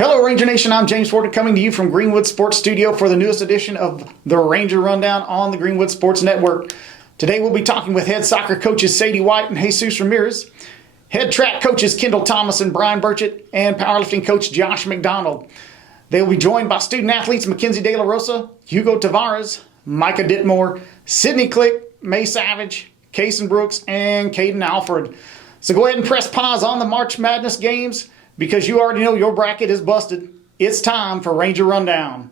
Hello, Ranger Nation. I'm James Porter coming to you from Greenwood Sports Studio for the newest edition of the Ranger Rundown on the Greenwood Sports Network. Today we'll be talking with head soccer coaches Sadie White and Jesus Ramirez, head track coaches Kendall Thomas and Brian Burchett, and powerlifting coach Josh McDonald. They will be joined by student athletes Mackenzie De La Rosa, Hugo Tavares, Micah Ditmore, Sydney Click, May Savage, Kason Brooks, and Caden Alford. So go ahead and press pause on the March Madness games, because you already know your bracket is busted. It's time for Ranger Rundown.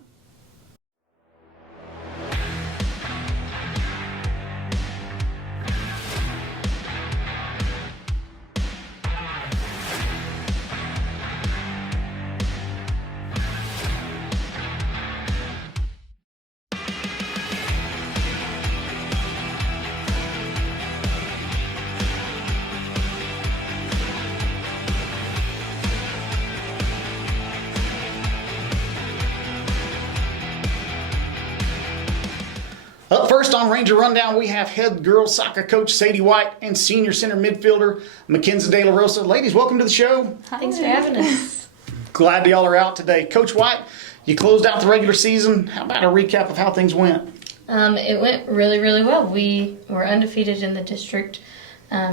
Up first on Ranger Rundown, we have head girls soccer coach Sadie White and senior center midfielder Mackenzie De La Rosa. Ladies, welcome to the show. Hi. Thanks for having us. Glad y'all are out today. Coach White, you closed out the regular season. How about a recap of how things went? It went really, really well. We were undefeated in the district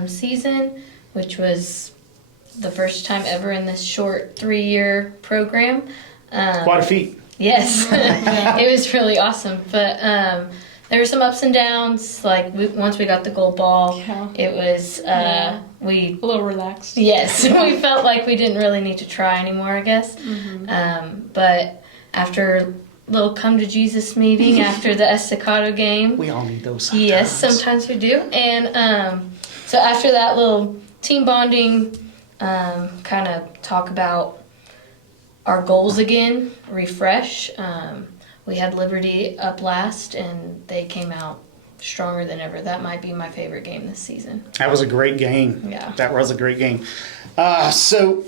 season, which was the first time ever in this short 3-year program. Quite a feat. Yes, it was really awesome. But there were some ups and downs. Like once we got the gold ball, it was we a little relaxed. Yes, we felt like we didn't really need to try anymore, I guess. Mm-hmm. But after a little come to Jesus meeting after the Estacado game, we all need those sometimes. Yes, sometimes we do. And so after that little team bonding, kind of talk about our goals again, refresh. We had Liberty up last, and they came out stronger than ever. That might be my favorite game this season. That was a great game. Yeah. That was a great game. So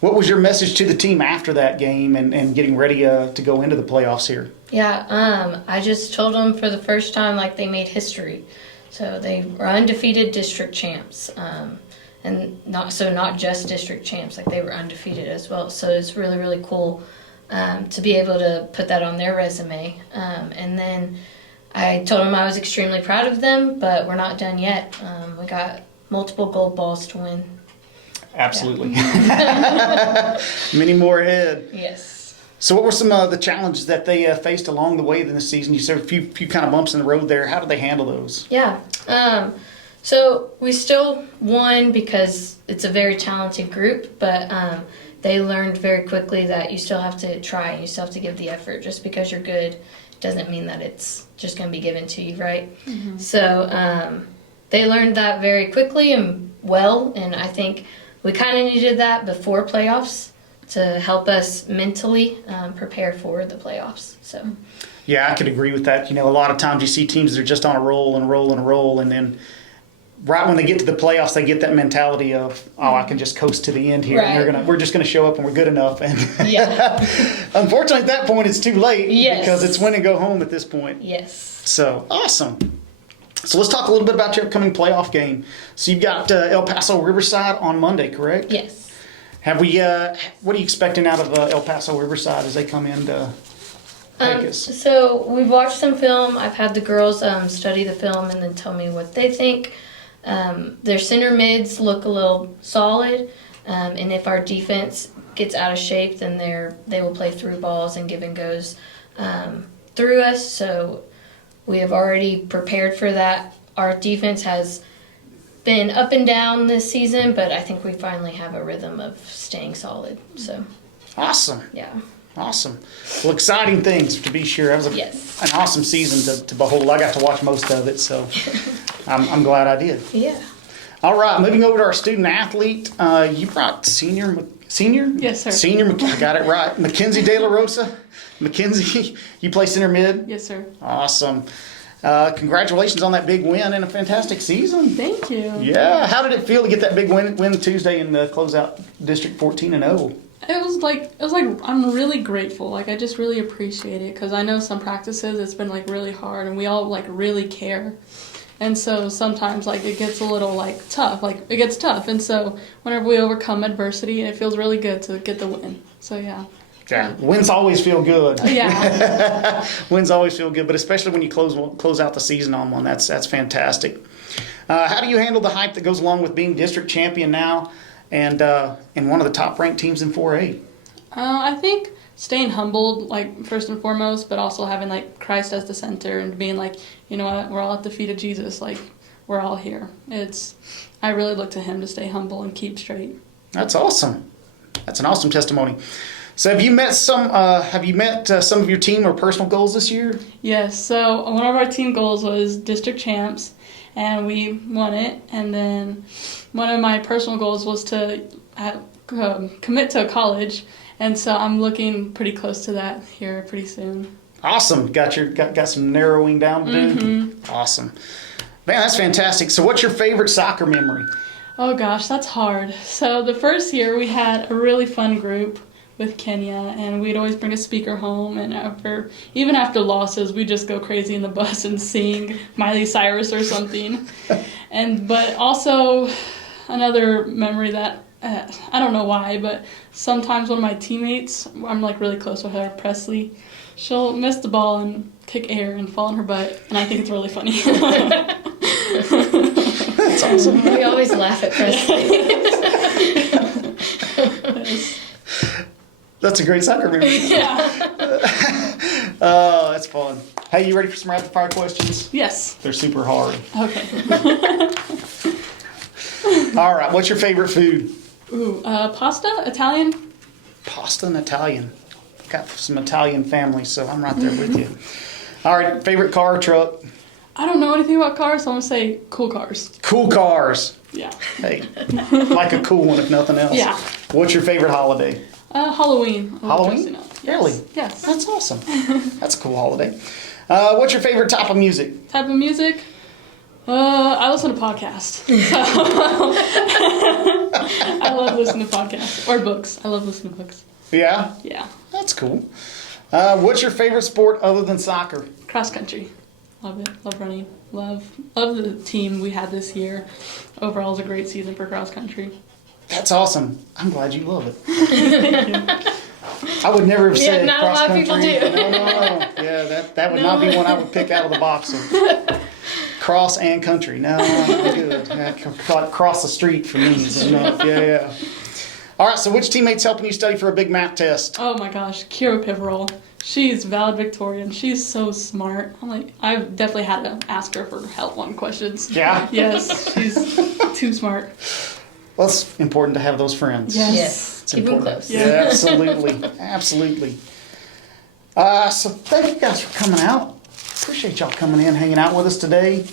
what was your message to the team after that game and getting ready to go into the playoffs here? Yeah, I just told them for the first time, like, they made history. So they were undefeated district champs. And not just district champs, like they were undefeated as well. So it's really, really cool to be able to put that on their resume. And then I told them I was extremely proud of them, but we're not done yet. We got multiple gold balls to win. Absolutely. Yeah. Many more ahead. Yes. So what were some of the challenges that they faced along the way in this season? You said a few kind of bumps in the road there. How did they handle those? Yeah. So we still won because it's a very talented group, but they learned very quickly that you still have to try and you still have to give the effort. Just because you're good doesn't mean that it's just going to be given to you, right? Mm-hmm. So they learned that very quickly and well, and I think we kind of needed that before playoffs to help us mentally prepare for the playoffs. So. Yeah, I could agree with that. You know, a lot of times you see teams that are just on a roll, and then right when they get to the playoffs, they get that mentality of, I can just coast to the end here, right. And we're just going to show up and we're good enough. And yeah. Unfortunately, at that point, it's too late. Yes. Because it's win and go home at this point. Yes. So awesome. So let's talk a little bit about your upcoming playoff game. So you've got El Paso Riverside on Monday, correct? Yes. Have we? What are you expecting out of El Paso Riverside as they come in to take us? So we've watched some film. I've had the girls study the film and then tell me what they think. Their center mids look a little solid, and if our defense gets out of shape, then they will play through balls and give and goes through us. So we have already prepared for that. Our defense has been up and down this season, but I think we finally have a rhythm of staying solid. So awesome. Yeah. Awesome. Well, exciting things to be sure. That was an awesome season to behold. I got to watch most of it, so I'm glad I did. Yeah. All right, moving over to our student athlete. You brought senior? Yes, sir. Senior, I got it right. Mackenzie De La Rosa. Mackenzie, you play center mid? Yes, sir. Awesome. Congratulations on that big win and a fantastic season. Thank you. Yeah. How did it feel to get that big win Tuesday and close out District 14-0? It was like I'm really grateful. Like, I just really appreciate it because I know some practices it's been like really hard and we all like really care. And so sometimes like it gets a little like tough, like it gets tough. And so whenever we overcome adversity, it feels really good to get the win. So yeah. Yeah, wins always feel good. Yeah. Wins always feel good, but especially when you close out the season on one, that's fantastic. How do you handle the hype that goes along with being district champion now and one of the top ranked teams in 4A? I think staying humbled, like first and foremost, but also having like Christ as the center and being like, you know what, we're all at the feet of Jesus. Like we're all here. I really look to him to stay humble and keep straight. That's awesome. That's an awesome testimony. So have you met some of your team or personal goals this year? Yes. So one of our team goals was district champs, and we won it. And then one of my personal goals was to commit to a college, and so I'm looking pretty close to that here pretty soon. Awesome. Got some narrowing down to do? Mm-hmm. Awesome. Man, that's fantastic. So what's your favorite soccer memory? Oh gosh, that's hard. So the first year we had a really fun group with Kenya, and we'd always bring a speaker home, and even after losses we'd just go crazy in the bus and sing Miley Cyrus or something. But also another memory that I don't know why, but sometimes one of my teammates, I'm like really close with her, Presley, she'll miss the ball and kick air and fall on her butt, and I think it's really funny. That's awesome. We always laugh at Presley. That's a great soccer memory. Yeah. Oh, that's fun. Hey, you ready for some rapid fire questions? Yes. They're super hard. Okay. All right, what's your favorite food? Ooh, pasta, Italian. Pasta and Italian. Got some Italian family, so I'm right there with you. All right, favorite car or truck? I don't know anything about cars, so I'm gonna say cool cars. Cool cars. Yeah. Hey, like a cool one if nothing else. Yeah. What's your favorite holiday? Halloween. I love Halloween? dressing up. Yes. Really? Yes. That's awesome. That's a cool holiday. What's your favorite type of music? Type of music? I listen to podcasts. I love listening to podcasts. Or books. I love listening to books. Yeah? Yeah. That's cool. What's your favorite sport other than soccer? Cross country. Love it. Love running. Love the team we had this year. Overall, it was a great season for cross country. That's awesome. I'm glad you love it. I would never have said not a cross lot of country. people do. No. Yeah, that would not be one I would pick out of the box. Cross and country. No, I'm good. Yeah, cross the street for me is enough. Yeah. All right, so which teammate's helping you study for a big math test? Oh my gosh, Kira Piverol. She's valedictorian. She's so smart. I've definitely had to ask her for help on questions. Yeah? Yes, she's too smart. Well, it's important to have those friends. Yes. It's Keep them important. close. Yeah, absolutely. So thank you guys for coming out. Appreciate y'all coming in, hanging out with us today.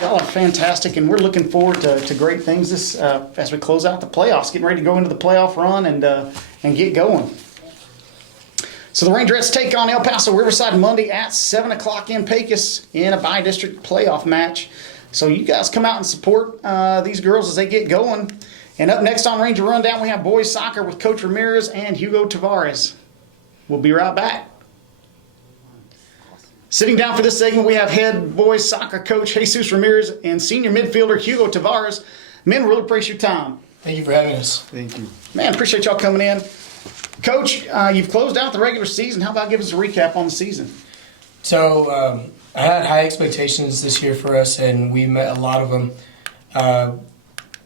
Y'all are fantastic, and we're looking forward to great things this as we close out the playoffs, getting ready to go into the playoff run and get going. So the Rangerettes take on El Paso Riverside Monday at 7 o'clock in Pecos in a bi-district playoff match. So you guys come out and support these girls as they get going. And up next on Ranger Rundown, we have boys soccer with Coach Ramirez and Hugo Tavares. We'll be right back. Sitting down for this segment, we have head boys soccer coach Jesus Ramirez and senior midfielder Hugo Tavares. Men, really appreciate your time. Thank you for having us. Thank you. Man, appreciate y'all coming in. Coach, you've closed out the regular season. How about give us a recap on the season? So I had high expectations this year for us, and we met a lot of them.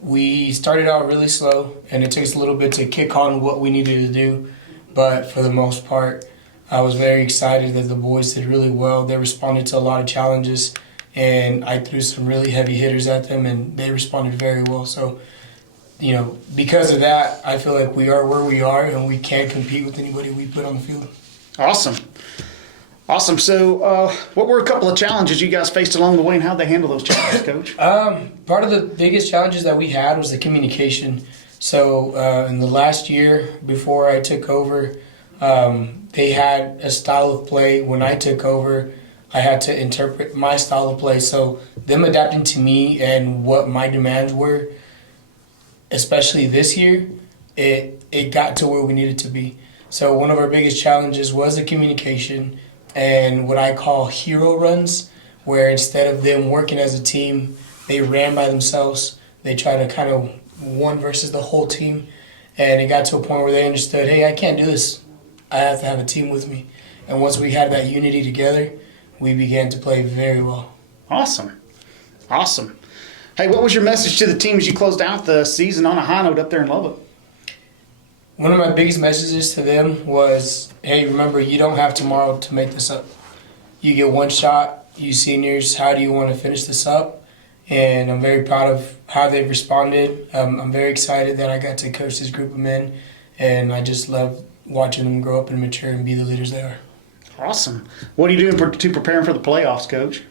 We started out really slow, and it took us a little bit to kick on what we needed to do. But for the most part, I was very excited that the boys did really well. They responded to a lot of challenges, and I threw some really heavy hitters at them, and they responded very well. So, because of that, I feel like we are where we are, and we can't compete with anybody we put on the field. Awesome. So what were a couple of challenges you guys faced along the way, and how'd they handle those challenges, Coach? Part of the biggest challenges that we had was the communication. So in the last year before I took over, they had a style of play. When I took over, I had to interpret my style of play. So them adapting to me and what my demands were, especially this year, it got to where we needed to be. So one of our biggest challenges was the communication and what I call hero runs, where instead of them working as a team, they ran by themselves. They tried to kind of one versus the whole team. And it got to a point where they understood, hey, I can't do this. I have to have a team with me. And once we had that unity together, we began to play very well. Awesome. Awesome. Hey, what was your message to the team as you closed out the season on a high note up there in Lubbock? One of my biggest messages to them was, hey, remember, you don't have tomorrow to make this up. You get one shot. You seniors, how do you want to finish this up? And I'm very proud of how they've responded. I'm very excited that I got to coach this group of men, and I just love watching them grow up and mature and be the leaders they are. Awesome. What are you doing to prepare for the playoffs, Coach?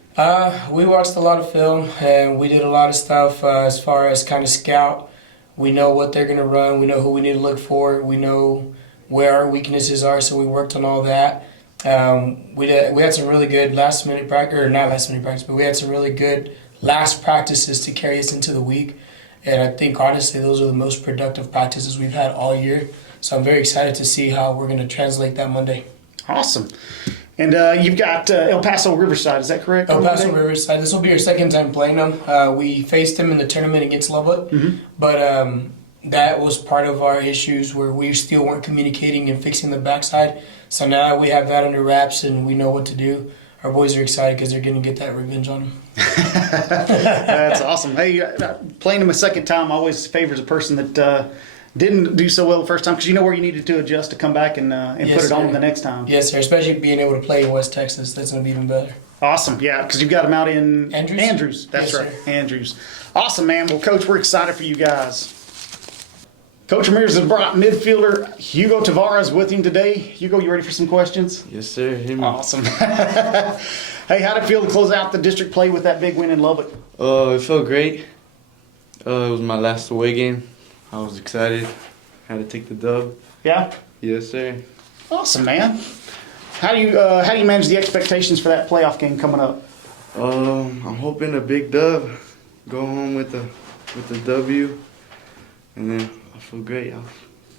We watched a lot of film, and we did a lot of stuff as far as kind of scout. We know what they're going to run. We know who we need to look for. We know where our weaknesses are, so we worked on all that. We had some really good last-minute practice, or not last-minute practice, but we had some really good last practices to carry us into the week. And I think, honestly, those are the most productive practices we've had all year. So I'm very excited to see how we're going to translate that Monday. Awesome. And you've got El Paso Riverside, is that correct? El Paso Riverside. This will be our second time playing them. We faced them in the tournament against Lubbock, but that was part of our issues where we still weren't communicating and fixing the backside. So now we have that under wraps and we know what to do. Our boys are excited because they're going to get that revenge on them. That's awesome. Hey, playing them a second time always favors a person that didn't do so well the first time because you know where you needed to adjust to come back and Yes, put it on sir. the next time. Yes, sir. Especially being able to play in West Texas. That's going to be even better. Awesome. Yeah, because you've got them out in Andrews. That's Yes, right. sir. Andrews. Awesome, man. Well, Coach, we're excited for you guys. Coach Ramirez has brought midfielder Hugo Tavares with him today. Hugo, you ready for some questions? Yes, sir. Hit me. Awesome. Hey, how did it feel to close out the district play with that big win in Lubbock? It felt great. It was my last away game. I was excited. Had to take the dub. Yeah? Yes, sir. Awesome, man. How do you manage the expectations for that playoff game coming up? I'm hoping a big dub. Go home with the W, and then I feel great. I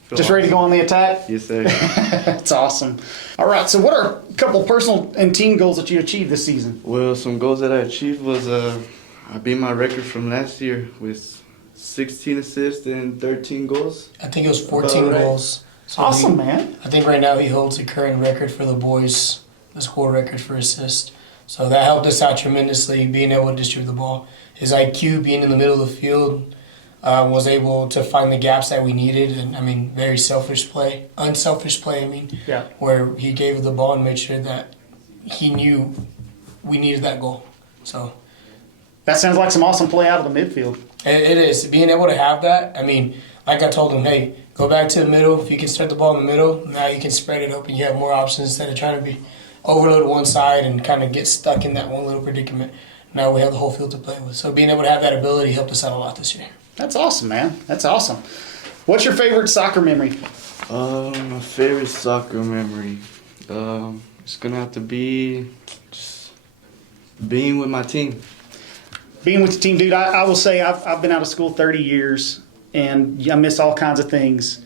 feel Just ready to go on the attack? Yes, sir. That's awesome. All right, so what are a couple personal and team goals that you achieved this season? Well, some goals that I achieved was I beat my record from last year with 16 assists and 13 goals. I think it was 14 Right. goals. So Awesome, man. I think right now he holds the current record for the boys, the school record for assists. So that helped us out tremendously, being able to distribute the ball. His IQ, being in the middle of the field, was able to find the gaps that we needed. And, I mean, very unselfish play, Yeah. where he gave the ball and made sure that he knew we needed that goal. So That sounds like some awesome play out of the midfield. it is. Being able to have that, I mean, like I told him, hey, go back to the middle. If you can start the ball in the middle, now you can spread it open. You have more options instead of trying to be overloaded one side and kind of get stuck in that one little predicament. Now we have the whole field to play with. So being able to have that ability helped us out a lot this year. That's awesome, man. That's awesome. What's your favorite soccer memory? My favorite soccer memory. It's gonna have to be just being with my team. Being with the team, dude, I will say I've been out of school 30 years, and I miss all kinds of things.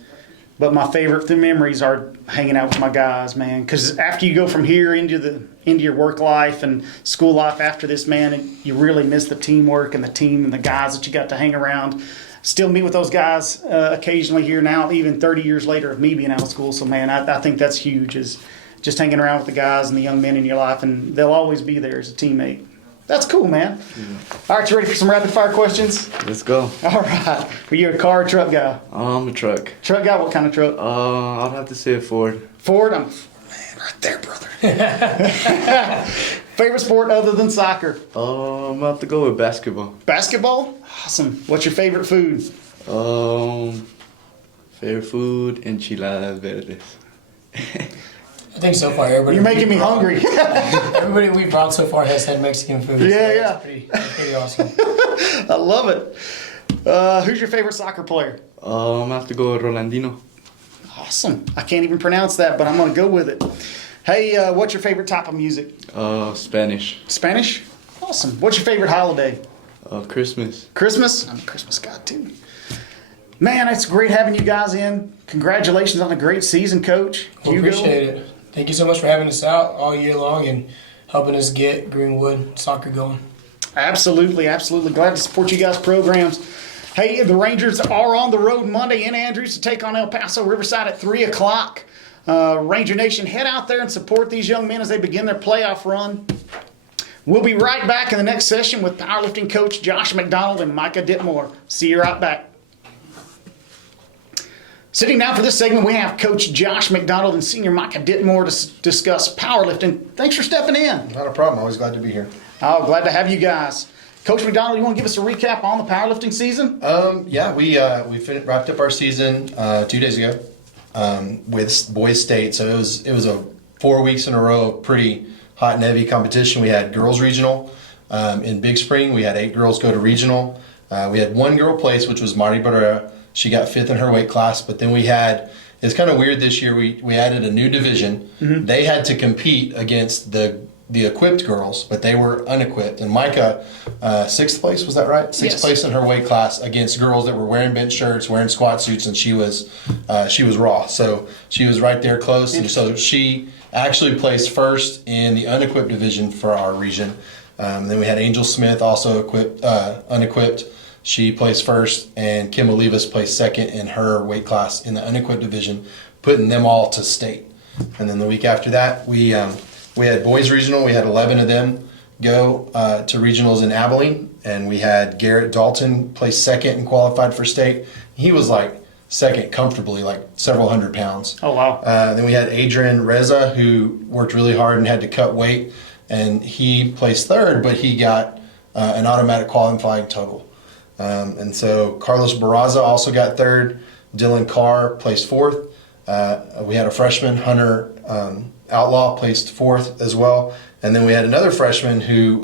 But my favorite memories are hanging out with my guys, man. Because after you go from here into your work life and school life after this, man, and you really miss the teamwork and the team and the guys that you got to hang around. Still meet with those guys occasionally here now, even 30 years later of me being out of school. So, man, I think that's huge, is just hanging around with the guys and the young men in your life, and they'll always be there as a teammate. That's cool, man. All right, you ready for some rapid-fire questions? Let's go. All right. Are you a car or truck guy? I'm a truck. Truck guy? What kind of truck? I'll have to say a Ford. Ford? Man, right there, brother. Favorite sport other than soccer? I'm about to go with basketball. Basketball? Awesome. What's your favorite food? Favorite food, enchiladas verdes. I think so far everybody. You're making me hungry. Everybody we brought so far has had Mexican food. Yeah, so yeah. That's pretty awesome. I love it. Who's your favorite soccer player? I'm gonna have to go with Rolandino. Awesome. I can't even pronounce that, but I'm going to go with it. Hey, what's your favorite type of music? Spanish. Spanish? Awesome. What's your favorite holiday? Christmas. Christmas? I'm a Christmas guy, too. Man, it's great having you guys in. Congratulations on a great season, Coach. We Hugo. appreciate it. Thank you so much for having us out all year long, and helping us get Greenwood soccer going. Absolutely, absolutely. Glad to support you guys' programs. Hey, the Rangers are on the road Monday in Andrews to take on El Paso Riverside at 3 o'clock. Ranger Nation, head out there and support these young men as they begin their playoff run. We'll be right back in the next session with powerlifting coach Josh McDonald and Micah Ditmore. See you right back. Sitting down for this segment, we have Coach Josh McDonald and Senior Micah Ditmore to discuss powerlifting. Thanks for stepping in. Not a problem. Always glad to be here. Oh, glad to have you guys. Coach McDonald, you want to give us a recap on the powerlifting season? Yeah, we wrapped up our season 2 days ago with Boys State. So it was a 4 weeks in a row of pretty hot and heavy competition. We had girls regional in Big Spring. We had 8 girls go to regional. We had 1 girl place, which was Marty Barrera. She got 5th in her weight class. But then it's kind of weird this year. We added a new division. Mm-hmm. They had to compete against the equipped girls, but they were unequipped. And Micah, 6th place, was that right? 6th place in her weight class against girls that were wearing bench shirts, wearing squat suits, and she was raw. So she was right there close. And so she actually placed first in the unequipped division for our region. Then we had Angel Smith, also unequipped. She placed first, and Kim Olivas placed second in her weight class in the unequipped division, putting them all to state. And then the week after that, we had boys regional. We had 11 of them go to regionals in Abilene, and we had Garrett Dalton place second and qualified for state. He was like second comfortably, like several hundred pounds. Oh, wow. Then we had Adrian Reza, who worked really hard and had to cut weight, and he placed third, but he got an automatic qualifying total. And so Carlos Barraza also got third. Dylan Carr placed fourth. We had a freshman, Hunter Outlaw, placed fourth as well. And then we had another freshman who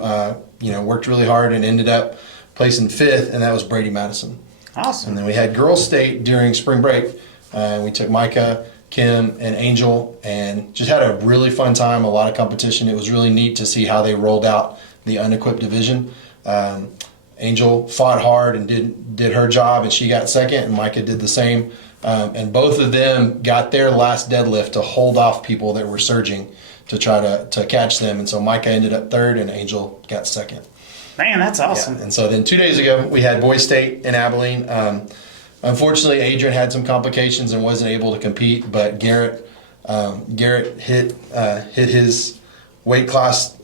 worked really hard and ended up placing fifth, and that was Brady Madison. Awesome. And then we had girls state during spring break. We took Micah, Kim, and Angel, and just had a really fun time, a lot of competition. It was really neat to see how they rolled out the unequipped division. Angel fought hard and did her job, and she got second, and Micah did the same. And both of them got their last deadlift to hold off people that were surging to try to catch them. And so Micah ended up third, and Angel got second. Man, that's awesome. Yeah. And so then 2 days ago, we had Boys State in Abilene. Unfortunately, Adrian had some complications and wasn't able to compete, but Garrett hit his weight class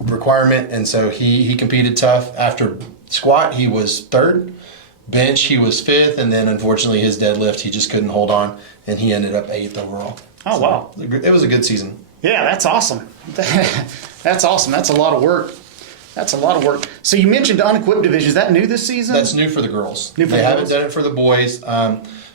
requirement, and so he competed tough. After squat, he was third. Bench, he was fifth, and then unfortunately his deadlift, he just couldn't hold on, and he ended up 8th overall. Oh, wow. It was a good season. Yeah, that's awesome. That's awesome. That's a lot of work. So you mentioned unequipped division. Is that new this season? That's new for the girls. They haven't done it for the boys.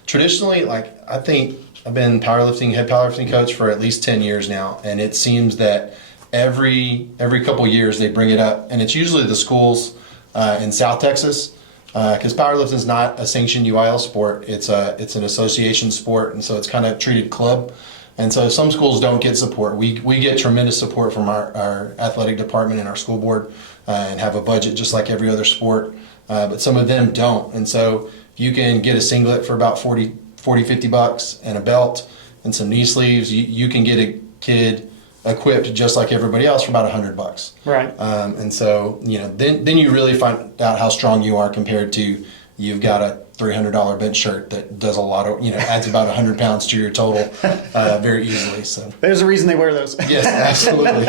Traditionally, I think I've been head powerlifting coach for at least 10 years now, and it seems that every couple years they bring it up, and it's usually the schools in South Texas, because powerlifting is not a sanctioned UIL sport. It's an association sport, and so it's kind of treated club. And so some schools don't get support. We get tremendous support from our athletic department and our school board, and have a budget just like every other sport, but some of them don't. And so you can get a singlet for about $50 and a belt and some knee sleeves. You can get a kid equipped just like everybody else for about $100. Right. And so, then you really find out how strong you are compared to you've got a $300 bench shirt that does a lot of, adds about 100 pounds to your total very easily. So there's a reason they wear those. Yes, absolutely.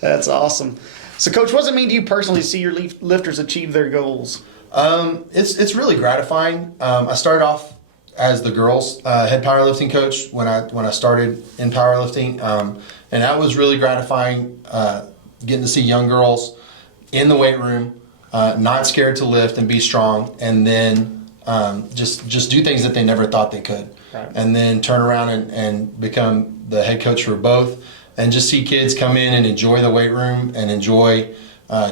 That's awesome. So, Coach, what does it mean to you personally to see your lifters achieve their goals? It's really gratifying. I started off as the girls head powerlifting coach when I started in powerlifting, and that was really gratifying. Getting to see young girls in the weight room, not scared to lift and be strong, and then just do things that they never thought they could, right. And then turn around and become the head coach for both, and just see kids come in and enjoy the weight room and enjoy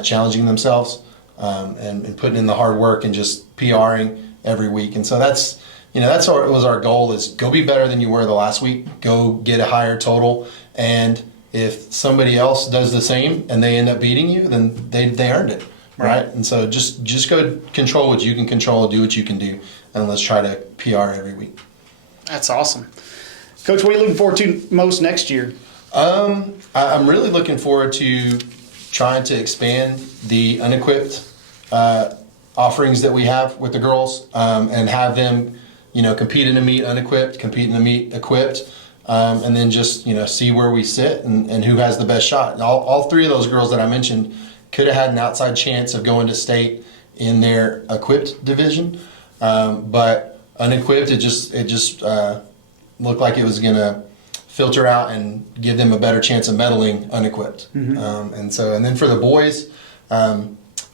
challenging themselves, and putting in the hard work and just PRing every week. And so that's was our goal, is go be better than you were the last week, go get a higher total, and if somebody else does the same and they end up beating you, then they earned it. Right. And so just go control what you can control, do what you can do, and let's try to PR every week. That's awesome. Coach, what are you looking forward to most next year? I'm really looking forward to trying to expand the unequipped offerings that we have with the girls, and have them, compete in a meet unequipped, compete in a meet equipped, and then just, see where we sit and who has the best shot. All three of those girls that I mentioned could have had an outside chance of going to state in their equipped division, but unequipped, it just looked like it was going to filter out and give them a better chance of medaling unequipped. And then for the boys,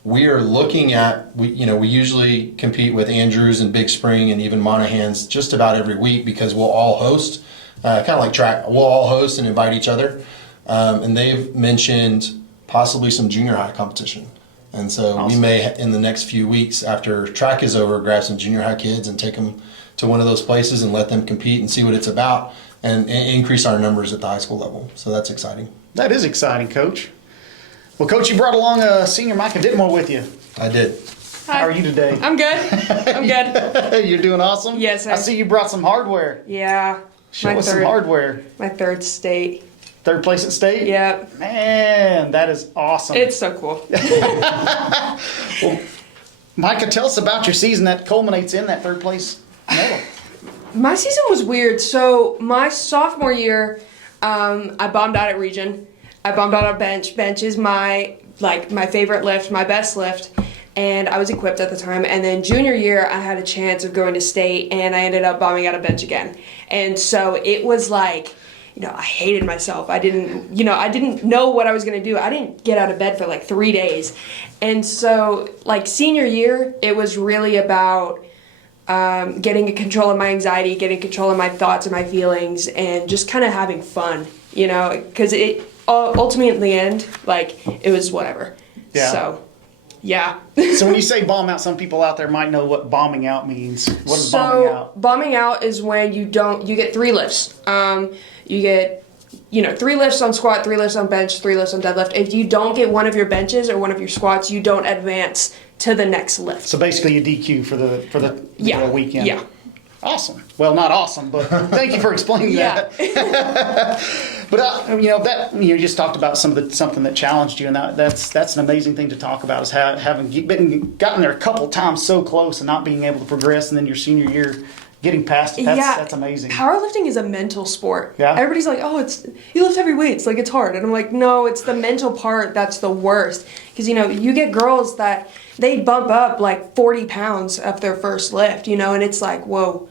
we are looking at, we usually compete with Andrews and Big Spring and even Monahans just about every week, because we'll all host, kind of like track, we'll all host and invite each other. And they've mentioned possibly some junior high competition. And so we may, in the next few weeks after track is over, grab some junior high kids and take them to one of those places and let them compete and see what it's about, and increase our numbers at the high school level. So that's exciting. That is exciting, Coach. Well, Coach, you brought along senior Micah Ditmore with you. I did. How are you today? I'm good. I'm good. You're doing awesome? Yes, sir. I see you brought some hardware. Yeah. Show us some hardware. My third state. Third place at state? Yep. Man, that is awesome. It's so cool. Well, Micah, tell us about your season that culminates in that third place medal. My season was weird. So my sophomore year, I bombed out at region. I bombed out on bench. Bench is my favorite lift, my best lift. And I was equipped at the time. And then junior year, I had a chance of going to state, and I ended up bombing out of bench again. And so it was like, I hated myself. I didn't know what I was going to do. I didn't get out of bed for like 3 days. And so senior year, it was really about getting control of my anxiety, getting control of my thoughts and my feelings, and just kind of having fun, because it ultimately in the end, it was whatever. Yeah. So, yeah. So when you say bomb out, some people out there might know what bombing out means. What is bombing out? Bombing out is when you get 3 lifts. You get, 3 lifts on squat, 3 lifts on bench, 3 lifts on deadlift. If you don't get one of your benches or one of your squats, you don't advance to the next lift. So basically you DQ for the weekend. Yeah. Awesome. Well, not awesome, but thank you for explaining that. But you just talked about something that challenged you, and that's an amazing thing to talk about, is having gotten there a couple times so close and not being able to progress, and then your senior year getting past it. That's amazing. Powerlifting is a mental sport. Yeah. Everybody's like, oh, you lift heavy weights, it's hard. And I'm like, no, it's the mental part that's the worst. Because, you get girls that they bump up 40 pounds of their first lift, and it's like, whoa,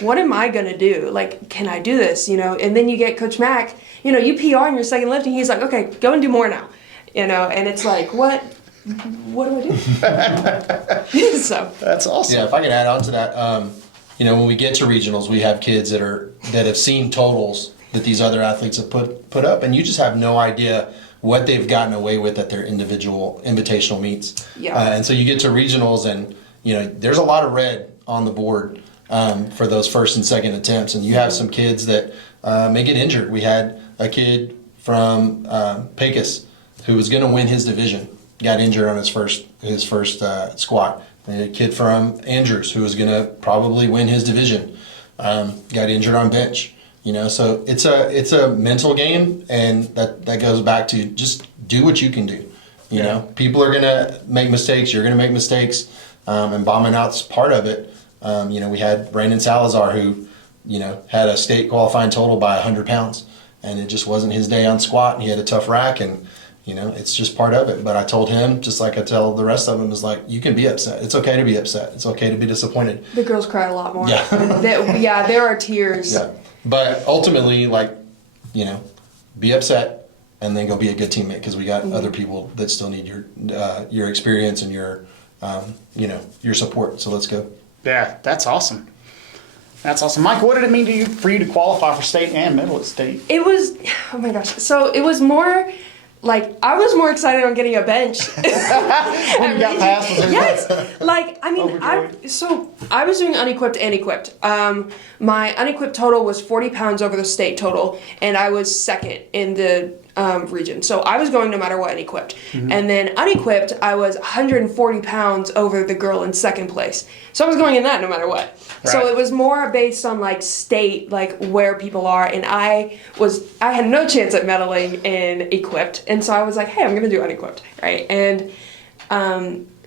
what am I going to do? Can I do this? And then you get Coach Mack, you PR in your second lift, and he's like, okay, go and do more now. And it's like, what do I do? So That's awesome. Yeah, if I could add on to that, when we get to regionals, we have kids that have seen totals that these other athletes have put up, and you just have no idea what they've gotten away with at their individual invitational meets. Yeah. And so you get to regionals, and there's a lot of red on the board for those first and second attempts, and you have some kids that may get injured. We had a kid from Pecos who was going to win his division, got injured on his first squat. And a kid from Andrews who was going to probably win his division, got injured on bench. So it's a mental game, and that goes back to just do what you can do. People are going to make mistakes. You're going to make mistakes, and bombing out's part of it. We had Brandon Salazar who, had a state qualifying total by 100 pounds, and it just wasn't his day on squat, and he had a tough rack, and it's just part of it. But I told him, just like I tell the rest of them, is you can be upset. It's okay to be upset. It's okay to be disappointed. the girls cried a lot more. Yeah. There are tears. Yeah. But ultimately, be upset and then go be a good teammate, because we got other people that still need your experience and your support. So let's go. Yeah, that's awesome. That's awesome. Mike, what did it mean for you to qualify for state and medal at state? It was, oh my gosh. So it was more I was more excited on getting a bench. When you got past, was Yes. I was doing unequipped and equipped. My unequipped total was 40 pounds over the state total, and I was second in the region. So I was going no matter what unequipped. And then unequipped, I was 140 pounds over the girl in second place. So I was going in that no matter what. So Right. it was more based on like state, like where people are. And I had no chance at medaling in equipped. And so I was like, hey, I'm going to do unequipped. Right. And,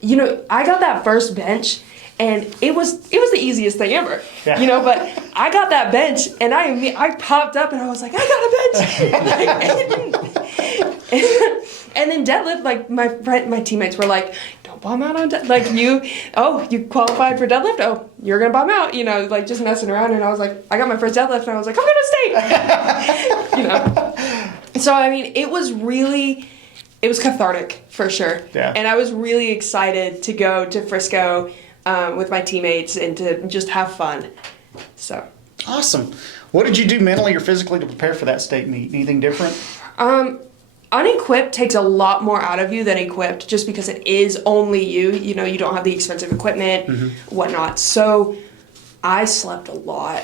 you know, I got that first bench. And it was the easiest thing ever, Yeah. you know. But I got that bench, and I popped up, and I was like, I got a bench. And then deadlift, like my teammates were like, don't bomb out on deadlift. Like you qualified for deadlift. Oh, you're gonna bomb out, you know, like just messing around. And I was like, I got my first deadlift, and I was like, I'm gonna state, you know. So I mean, it was cathartic for sure. Yeah. And I was really excited to go to Frisco. With my teammates and to just have fun. So Awesome. What did you do mentally or physically to prepare for that state meet? Anything different? unequipped takes a lot more out of you than equipped, just because it is only you. You know, you don't have the expensive equipment, whatnot. So I slept a lot.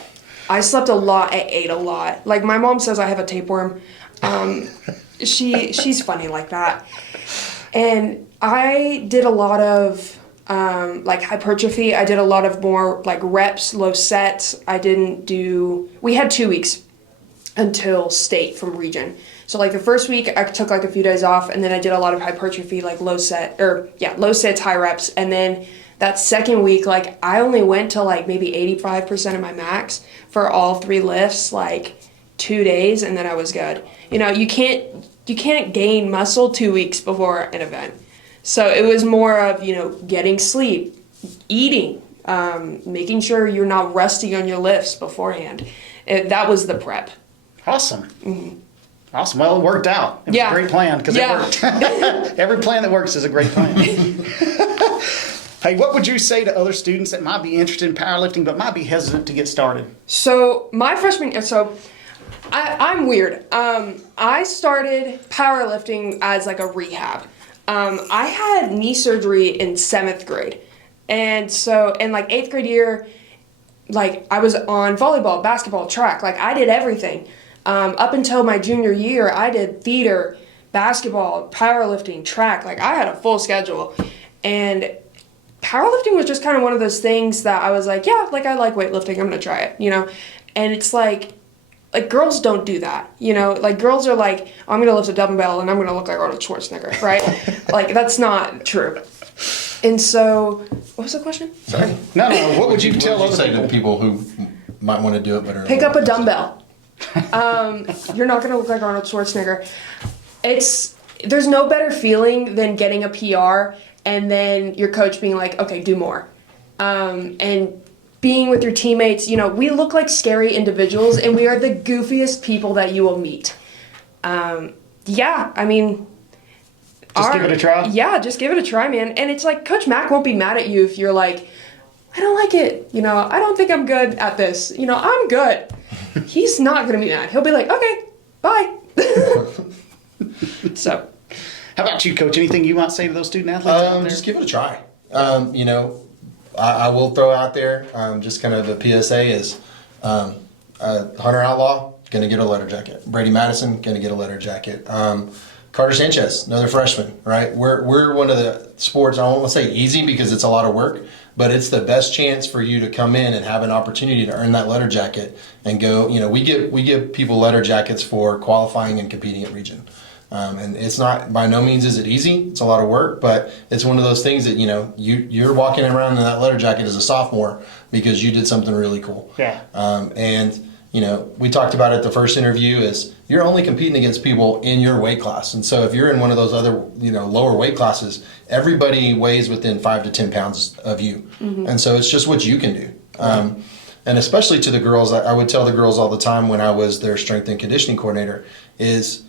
I ate a lot. Like my mom says I have a tapeworm. She's funny like that. And I did a lot of like hypertrophy. I did a lot of more like reps, low sets. We had 2 weeks until state from region. So like the first week I took like a few days off, and then I did a lot of hypertrophy, like low sets, high reps. And then that second week, like I only went to like maybe 85% of my max for all 3 lifts, like 2 days, and then I was good. You know, you can't gain muscle 2 weeks before an event. So it was more of, you know, getting sleep, eating, making sure you're not rusty on your lifts beforehand. That was the prep. Awesome. Awesome. Well, it worked out. It was a great plan because it worked. Every plan that works is a great plan. Hey, what would you say to other students that might be interested in powerlifting but might be hesitant to get started? So my freshman year, I'm weird. I started powerlifting as like a rehab. I had knee surgery in 7th grade. And so in like 8th grade year, like I was on volleyball, basketball, track. Like I did everything. Up until my junior year, I did theater, basketball, powerlifting, track. Like I had a full schedule. And powerlifting was just kind of one of those things that I was like, yeah, like I like weightlifting. I'm going to try it, you know? And it's like girls don't do that, you know? Like girls are like, oh, I'm going to lift a dumbbell and I'm going to look like Arnold Schwarzenegger, right? Like that's not true. And so, what was the question? Sorry. No. What would you tell other say people? to people who might want to do it but are Pick up a dumbbell. You're not going to look like Arnold Schwarzenegger. There's no better feeling than getting a PR and then your coach being like, okay, do more. And being with your teammates, you know, we look like scary individuals and we are the goofiest people that you will meet. Yeah, I mean... Just give it a try? Yeah, just give it a try, man. And it's like, Coach Mack won't be mad at you if you're like, I don't like it. You know, I don't think I'm good at this. You know, I'm good. He's not going to be mad. He'll be like, okay, bye. So. How about you, Coach? Anything you might say to those student athletes out there? Just give it a try. You know, I will throw out there, just kind of a PSA is Hunter Outlaw, going to get a letter jacket. Brady Madison, going to get a letter jacket. Carter Sanchez, another freshman, right? We're one of the sports, I don't want to say easy because it's a lot of work, but it's the best chance for you to come in and have an opportunity to earn that letter jacket and go, you know, we give people letter jackets for qualifying and competing at region. And it's not, by no means is it easy. It's a lot of work, but it's one of those things that, you know, you're walking around in that letter jacket as a sophomore because you did something really cool. Yeah. And, you know, we talked about it the first interview is you're only competing against people in your weight class. And so if you're in one of those other, you know, lower weight classes, everybody weighs within 5 to 10 pounds of you. Mm-hmm. And so it's just what you can do. And especially to the girls, I would tell the girls all the time when I was their strength and conditioning coordinator is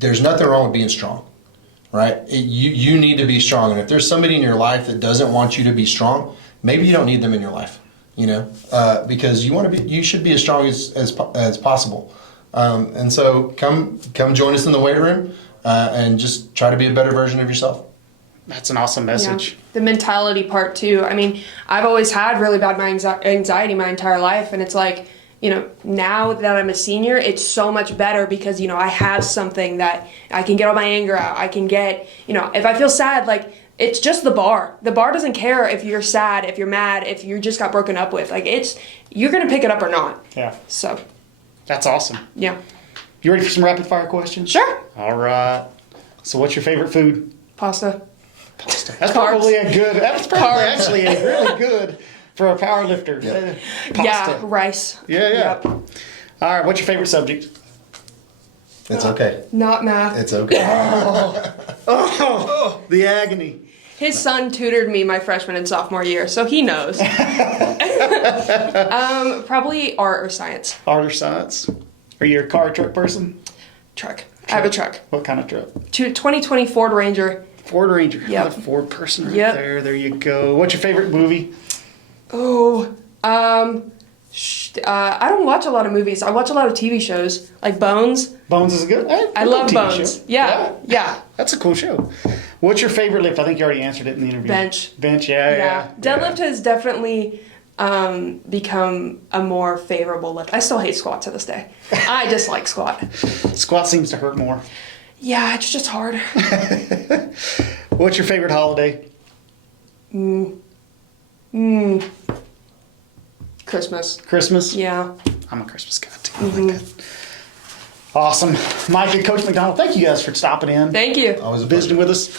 there's nothing wrong with being strong, right? You need to be strong. And if there's somebody in your life that doesn't want you to be strong, maybe you don't need them in your life. You know, because you should be as strong as possible. And so come join us in the weight room and just try to be a better version of yourself. That's an awesome message. Yeah. The mentality part too. I mean, I've always had really bad anxiety my entire life, and it's like now that I'm a senior, it's so much better because, I have something that I can get all my anger out. I can get, if I feel sad, like, it's just the bar. The bar doesn't care if you're sad, if you're mad, if you just got broken up with. Like, you're going to pick it up or not. Yeah. So. That's awesome. Yeah. You ready for some rapid fire questions? Sure. All right. So what's your favorite food? Pasta. That's Carbs. probably that's probably Carbs. actually a really good for a power lifter. Yep. Pasta. Yeah, rice. Yeah. Yep. All right. What's your favorite subject? It's okay. Not math. It's okay. Oh, the agony. His son tutored me my freshman and sophomore year, so he knows. Probably art or science. Art or science? Are you a car or truck person? Truck. I have a truck. What kind of truck? 2020 Ford Ranger. Ford Ranger. Yep. Another Ford person right Yep. there. There you go. What's your favorite movie? Oh, I don't watch a lot of movies. I watch a lot of TV shows, like Bones. Bones is good. I love TV Bones. show. Yeah. That's a cool show. What's your favorite lift? I think you already answered it in the interview. Bench. Bench, yeah. Deadlift has definitely become a more favorable lift. I still hate squat to this day. I dislike squat. Squat seems to hurt more. Yeah, it's just hard. What's your favorite holiday? Christmas. Christmas? Yeah. I'm a Christmas guy too. I like that. Awesome. Mike and Coach McDonald, thank you guys for stopping in. Thank you. Always a Visiting pleasure. with us.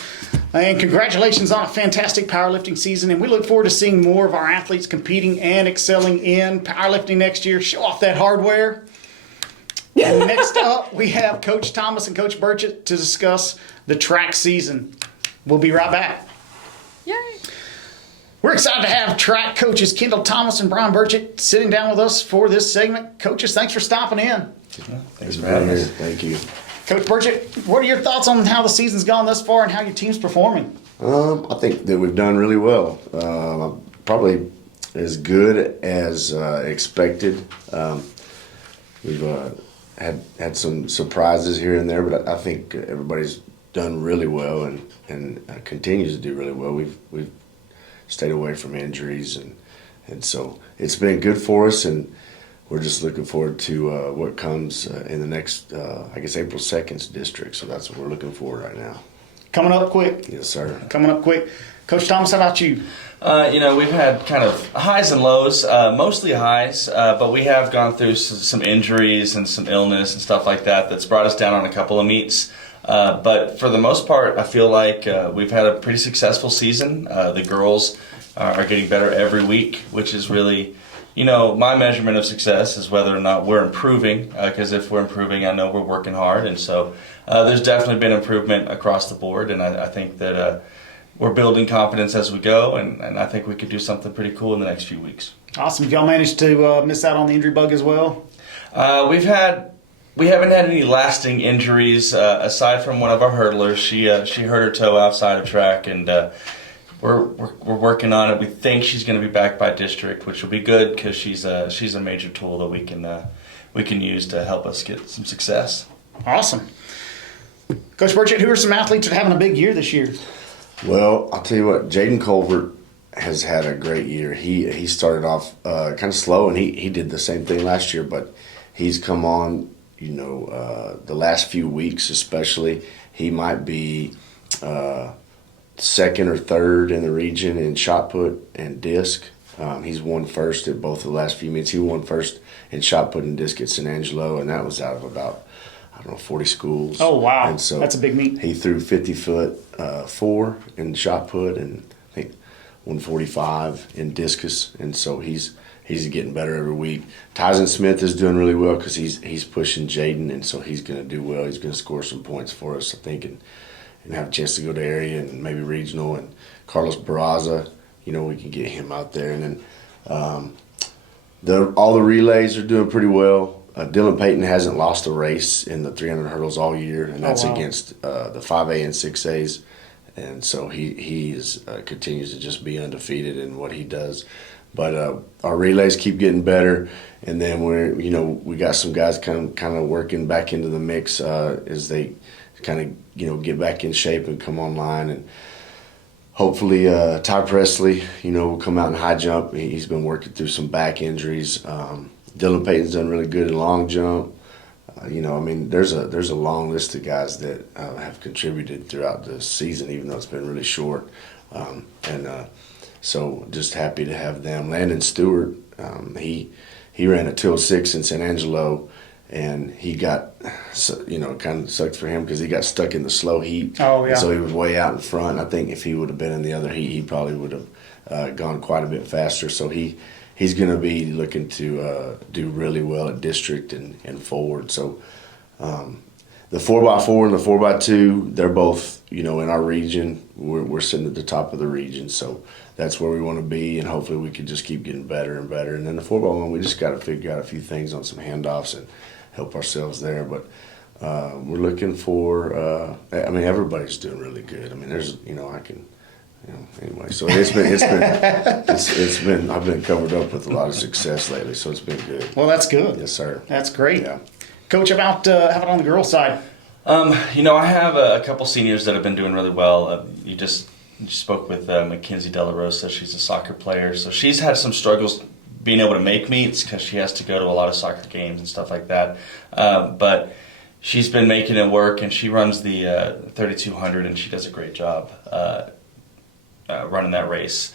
And congratulations on a fantastic powerlifting season. And we look forward to seeing more of our athletes competing and excelling in powerlifting next year. Show off that hardware. And next up, we have Coach Thomas and Coach Burchett to discuss the track season. We'll be right back. Yay. We're excited to have track coaches Kendall Thomas and Brian Burchett sitting down with us for this segment. Coaches, thanks for stopping in. Thanks for having us. Thank you. Coach Burchett, what are your thoughts on how the season's gone thus far and how your team's performing? I think that we've done really well. Probably as good as expected. We've had some surprises here and there, but I think everybody's done really well and continues to do really well. We've stayed away from injuries and so it's been good for us, and we're just looking forward to what comes in the next, I guess, April 2nd's district. So that's what we're looking for right now. Coming up quick. Yes, sir. Coming up quick. Coach Thomas, how about you? We've had kind of highs and lows, mostly highs, but we have gone through some injuries and some illness and stuff like that that's brought us down on a couple of meets. But for the most part, I feel like we've had a pretty successful season. The girls are getting better every week, which is really, my measurement of success is whether or not we're improving, because if we're improving, I know we're working hard. And so there's definitely been improvement across the board, and I think that we're building confidence as we go, and I think we could do something pretty cool in the next few weeks. Awesome. Have y'all managed to miss out on the injury bug as well? We haven't had any lasting injuries aside from one of our hurdlers. She hurt her toe outside of track, and we're working on it. We think she's going to be back by district, which will be good because she's a major tool that we can use to help us get some success. Awesome. Coach Burchett, who are some athletes that are having a big year this year? Well, I'll tell you what, Jaden Colbert has had a great year. He started off kind of slow, and he did the same thing last year, but he's come on, the last few weeks especially. He might be second or third in the region in shot put and disc. He's won first at both of the last few meets. He won first in shot put and disc at San Angelo, and that was out of about 40 schools. Oh, wow. And so that's a big meet. He threw 50-foot 4 in shot put and I think 145 in discus, and so he's getting better every week. Tyson Smith is doing really well because he's pushing Jaden, and so he's going to do well. He's going to score some points for us, I think, and have a chance to go to area and maybe regional. And Carlos Barraza, we can get him out there. And then all the relays are doing pretty well. Dylan Payton hasn't lost a race in the 300 hurdles all year, and that's against the 5A and 6As. And so he continues to just be undefeated in what he does. But our relays keep getting better, and then we got some guys kind of working back into the mix as they kind of get back in shape and come online. And hopefully Ty Presley will come out in high jump. He's been working through some back injuries. Dylan Payton's done really good in long jump. There's a long list of guys that have contributed throughout the season, even though it's been really short. So just happy to have them. Landon Stewart, he ran a 206 in San Angelo, and he got, kind of sucked for him because he got stuck in the slow heat. Oh, yeah. And so he was way out in front. I think if he would have been in the other heat, he probably would have gone quite a bit faster. So he's going to be looking to do really well at district and forward. So the 4x4 and the 4x2, they're both, in our region. We're sitting at the top of the region. So that's where we want to be, and hopefully we can just keep getting better and better. And then the 4x1, we just got to figure out a few things on some handoffs and help ourselves there. But we're looking for, everybody's doing really good. There's, anyway, so it's been I've been covered up with a lot of success lately, so it's been good. Well, that's good. Yes, sir. That's great. Yeah. Coach, how about on the girls' side? I have a couple seniors that have been doing really well. You spoke with Mackenzie De La Rosa. She's a soccer player, so she's had some struggles being able to make meets because she has to go to a lot of soccer games and stuff like that. But she's been making it work, and she runs the 3200, and she does a great job running that race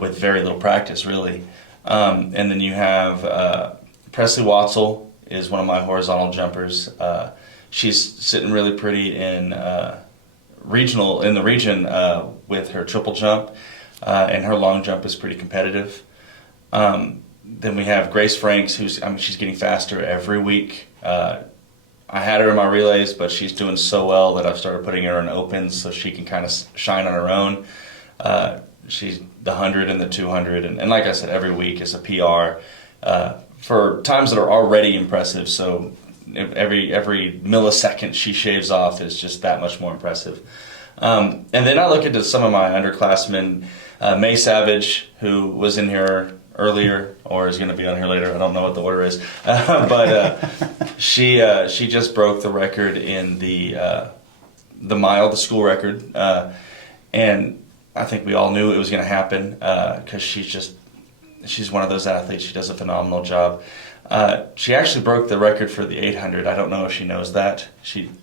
with very little practice, really. And then you have Presley Watzel is one of my horizontal jumpers. She's sitting really pretty in the region with her triple jump, and her long jump is pretty competitive. Then we have Grace Franks, she's getting faster every week. I had her in my relays, but she's doing so well that I've started putting her in opens so she can kind of shine on her own. She's the 100 and the 200, and like I said, every week is a PR for times that are already impressive. So every millisecond she shaves off is just that much more impressive. And then I look into some of my underclassmen, May Savage, who was in here earlier or is going to be on here later. I don't know what the order is, but she just broke the record in the mile, the school record, and I think we all knew it was going to happen because she's one of those athletes. She does a phenomenal job. She actually broke the record for the 800. I don't know if she knows that.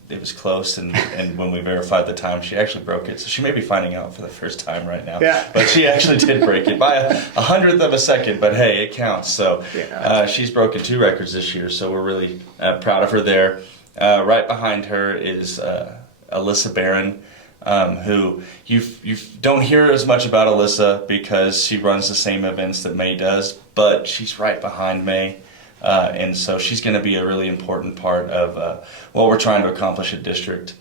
It was close, and when we verified the time, she actually broke it. So she may be finding out for the first time right now. Yeah. But she actually did break it by a 100th of a second. But hey, it counts. So she's broken 2 records this year. So we're really proud of her there. Right behind her is Alyssa Barron, who you don't hear as much about Alyssa because she runs the same events that May does, but she's right behind May. And so she's going to be a really important part of what we're trying to accomplish at district.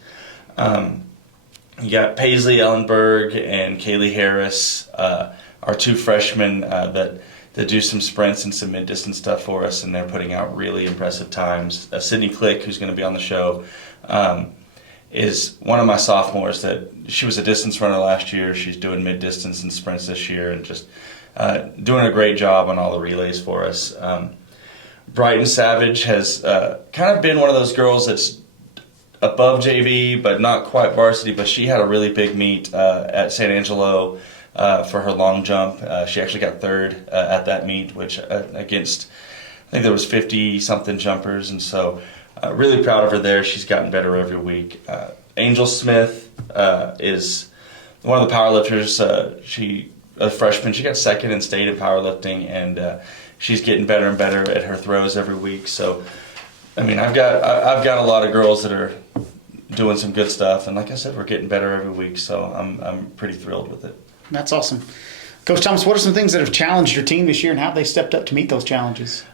You got Paisley Ellenberg and Kaylee Harris, our 2 freshmen that do some sprints and some mid-distance stuff for us, and they're putting out really impressive times. Sydney Click, who's going to be on the show, is one of my sophomores that she was a distance runner last year. She's doing mid-distance and sprints this year and just doing a great job on all the relays for us. Brighton Savage has kind of been one of those girls that's above JV but not quite varsity, but she had a really big meet at San Angelo for her long jump. She actually got 3rd at that meet, which against, I think there was 50-something jumpers, and so really proud of her there. She's gotten better every week. Angel Smith is one of the powerlifters. She a freshman. She got 2nd in state in powerlifting, and she's getting better and better at her throws every week. So, I've got a lot of girls that are doing some good stuff, and like I said, we're getting better every week. So I'm pretty thrilled with it. That's awesome. Coach Thomas, what are some things that have challenged your team this year, and how have they stepped up to meet those challenges?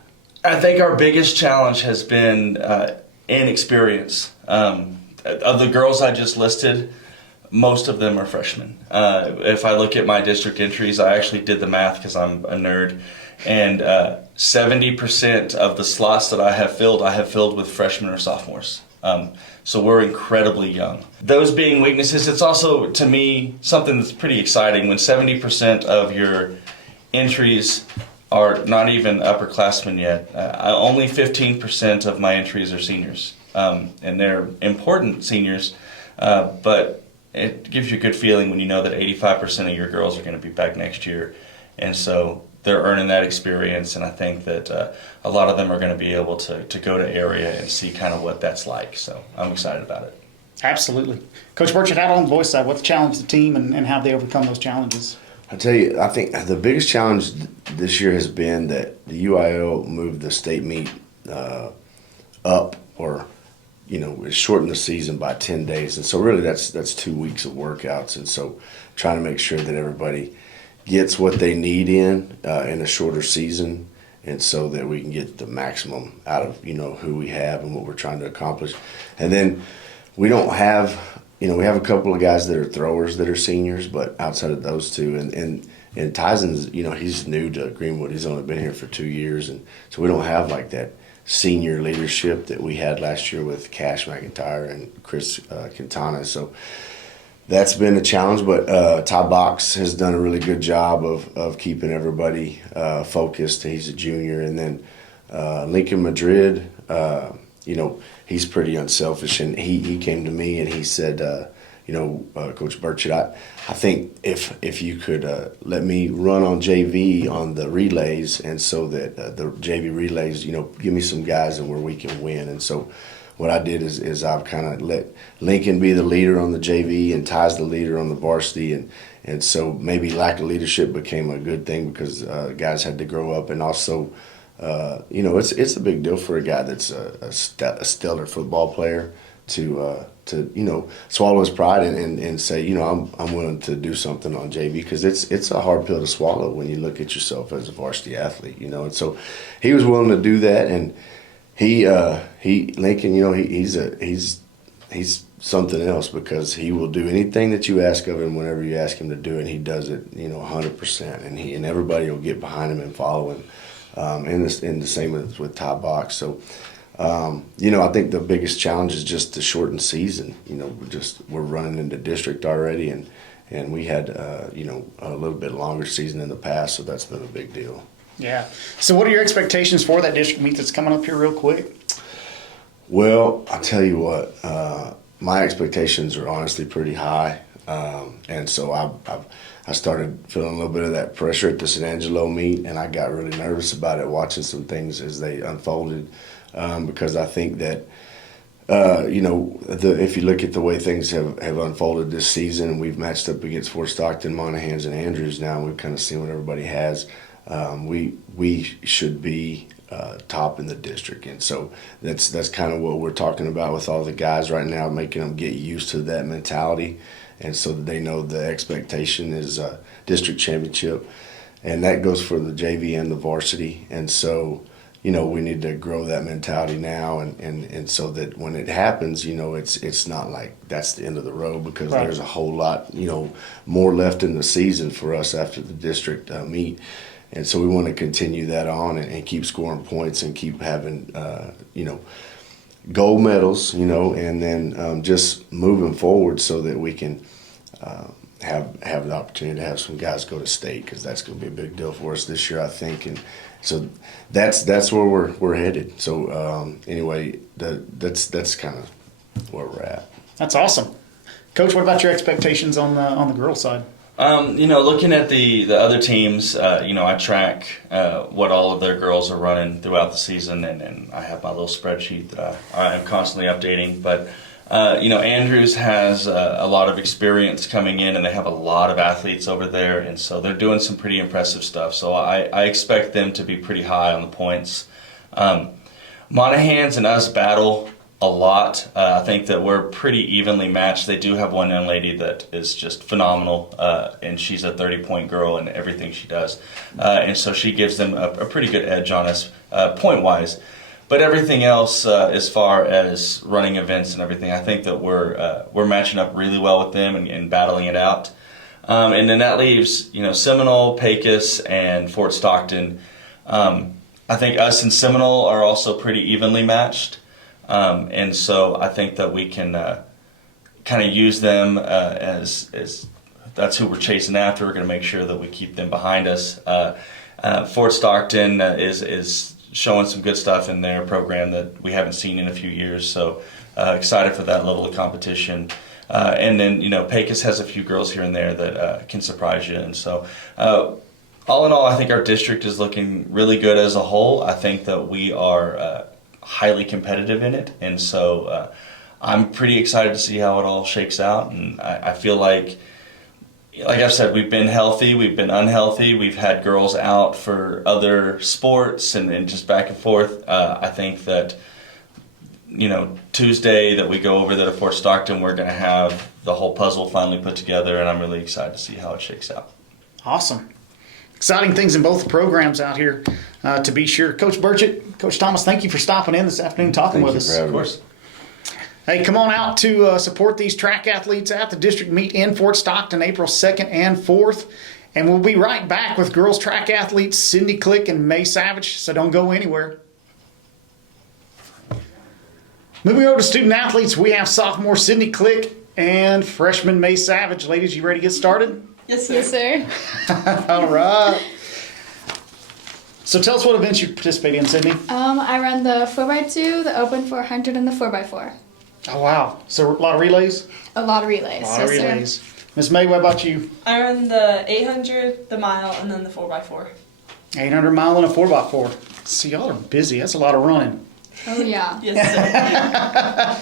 I think our biggest challenge has been inexperience. Of the girls I just listed, most of them are freshmen. If I look at my district entries, I actually did the math because I'm a nerd, and 70% of the slots that I have filled with freshmen or sophomores. So we're incredibly young. Those being weaknesses, it's also, to me, something that's pretty exciting when 70% of your entries are not even upperclassmen yet. Only 15% of my entries are seniors, and they're important seniors, but it gives you a good feeling when you know that 85% of your girls are going to be back next year. And so they're earning that experience, and I think that a lot of them are going to be able to go to area and see kind of what that's like. So I'm excited about it. Absolutely. Coach Burchett, out on the boys' side, what's challenged the team and how they overcome those challenges? I tell you, I think the biggest challenge this year has been that the UIL moved the state meet up, or it shortened the season by 10 days, and so really that's 2 weeks of workouts, and so trying to make sure that everybody gets what they need in a shorter season, and so that we can get the maximum out of who we have and what we're trying to accomplish. And then we don't have we have a couple of guys that are throwers that are seniors, but outside of those two, and Tyson's, he's new to Greenwood. He's only been here for 2 years, and so we don't have like that senior leadership that we had last year with Cash McIntyre and Chris Quintana. So that's been a challenge, but Ty Box has done a really good job of keeping everybody focused. He's a junior, and then Lincoln Madrid, he's pretty unselfish, and he came to me and he said, Coach Burchett, I think if you could let me run on JV on the relays, and so that the JV relays, give me some guys and where we can win. And so what I did is I've kind of let Lincoln be the leader on the JV and Ty's the leader on the varsity, and so maybe lack of leadership became a good thing because guys had to grow up, and also it's a big deal for a guy that's a stellar football player to swallow his pride and say, I'm willing to do something on JV, because it's a hard pill to swallow when you look at yourself as a varsity athlete, and so he was willing to do that. And Lincoln, he's something else, because he will do anything that you ask of him whenever you ask him to do it, and he does it 100%, and everybody will get behind him and follow him. And the same with Ty Box. So I think the biggest challenge is just the shortened season. We're running into district already, and we had a little bit longer season in the past, so that's been a big deal. Yeah. So what are your expectations for that district meet that's coming up here real quick? Well, I'll tell you what, my expectations are honestly pretty high, and so I started feeling a little bit of that pressure at the San Angelo meet, and I got really nervous about it, watching some things as they unfolded, because I think that if you look at the way things have unfolded this season, we've matched up against Fort Stockton, Monahans, and Andrews now, and we've kind of seen what everybody has. We should be top in the district, and so that's kind of what we're talking about with all the guys right now, making them get used to that mentality, and so that they know the expectation is district championship, and that goes for the JV and the varsity. And so we need to grow that mentality now, and so that when it happens, it's not like that's the end of the road, because right. There's a whole lot more left in the season for us after the district meet. And so we want to continue that on and keep scoring points and keep having, gold medals, and then just moving forward so that we can have the opportunity to have some guys go to state, because that's going to be a big deal for us this year, I think. And so that's where we're headed. So anyway, that's kind of where we're at. That's awesome. Coach, what about your expectations on the girls' side? Looking at the other teams, I track what all of their girls are running throughout the season, and I have my little spreadsheet that I am constantly updating. But, Andrews has a lot of experience coming in, and they have a lot of athletes over there, and so they're doing some pretty impressive stuff. So I expect them to be pretty high on the points. Monahans and us battle a lot. I think that we're pretty evenly matched. They do have one young lady that is just phenomenal, and she's a 30-point girl in everything she does. And so she gives them a pretty good edge on us point-wise. But everything else, as far as running events and everything, I think that we're matching up really well with them and battling it out. And then that leaves, Seminole, Pecos, and Fort Stockton. I think us and Seminole are also pretty evenly matched. And so I think that we can kind of use them as that's who we're chasing after. We're going to make sure that we keep them behind us. Fort Stockton is showing some good stuff in their program that we haven't seen in a few years. So excited for that level of competition. And then, Pecos has a few girls here and there that can surprise you. And so all in all, I think our district is looking really good as a whole. I think that we are highly competitive in it, and so I'm pretty excited to see how it all shakes out. And I feel like I've said, we've been healthy, we've been unhealthy, we've had girls out for other sports and just back and forth. I think that, Tuesday that we go over there to Fort Stockton, we're going to have the whole puzzle finally put together, and I'm really excited to see how it shakes out. Awesome. Exciting things in both programs out here, to be sure. Coach Burchett, Coach Thomas, thank you for stopping in this afternoon talking with us. Of course. Hey, come on out to support these track athletes at the district meet in Fort Stockton, April 2nd and 4th. And we'll be right back with girls track athletes Cindy Click and May Savage, so don't go anywhere. Moving over to student athletes, we have sophomore Cindy Click and freshman May Savage. Ladies, you ready to get started? Yes, sir. Yes, sir. All right. So tell us what events you participate in, Sydney. I run the 4x2, the open 400, and the 4x4. Oh, wow. So a lot of relays? A lot of relays. A lot of Yes, sir. relays. Miss May, what about you? I run the 800, the mile, and then the 4x4. 800 mile and a 4x4. See, y'all are busy. That's a lot of running. Oh, yeah. Yes, sir.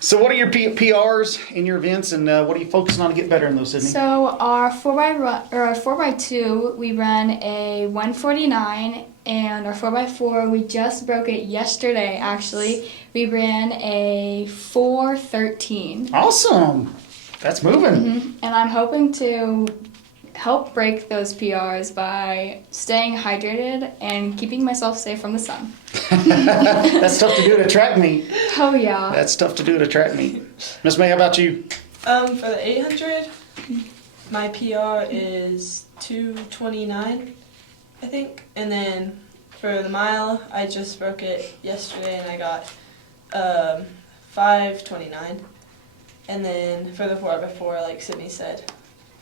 So what are your PRs in your events, and what are you focusing on to get better in those, Sydney? So our 4x2, we run a 149, and our 4x4, we just broke it yesterday, actually. We ran a 413. Awesome. That's moving. And I'm hoping to help break those PRs by staying hydrated and keeping myself safe from the sun. That's tough to do at a track meet. Oh, yeah. That's tough to do at a track meet. Miss May, how about you? For the 800, my PR is 229, I think. And then for the mile, I just broke it yesterday and I got 529. And then for the 4x4, like Sydney said,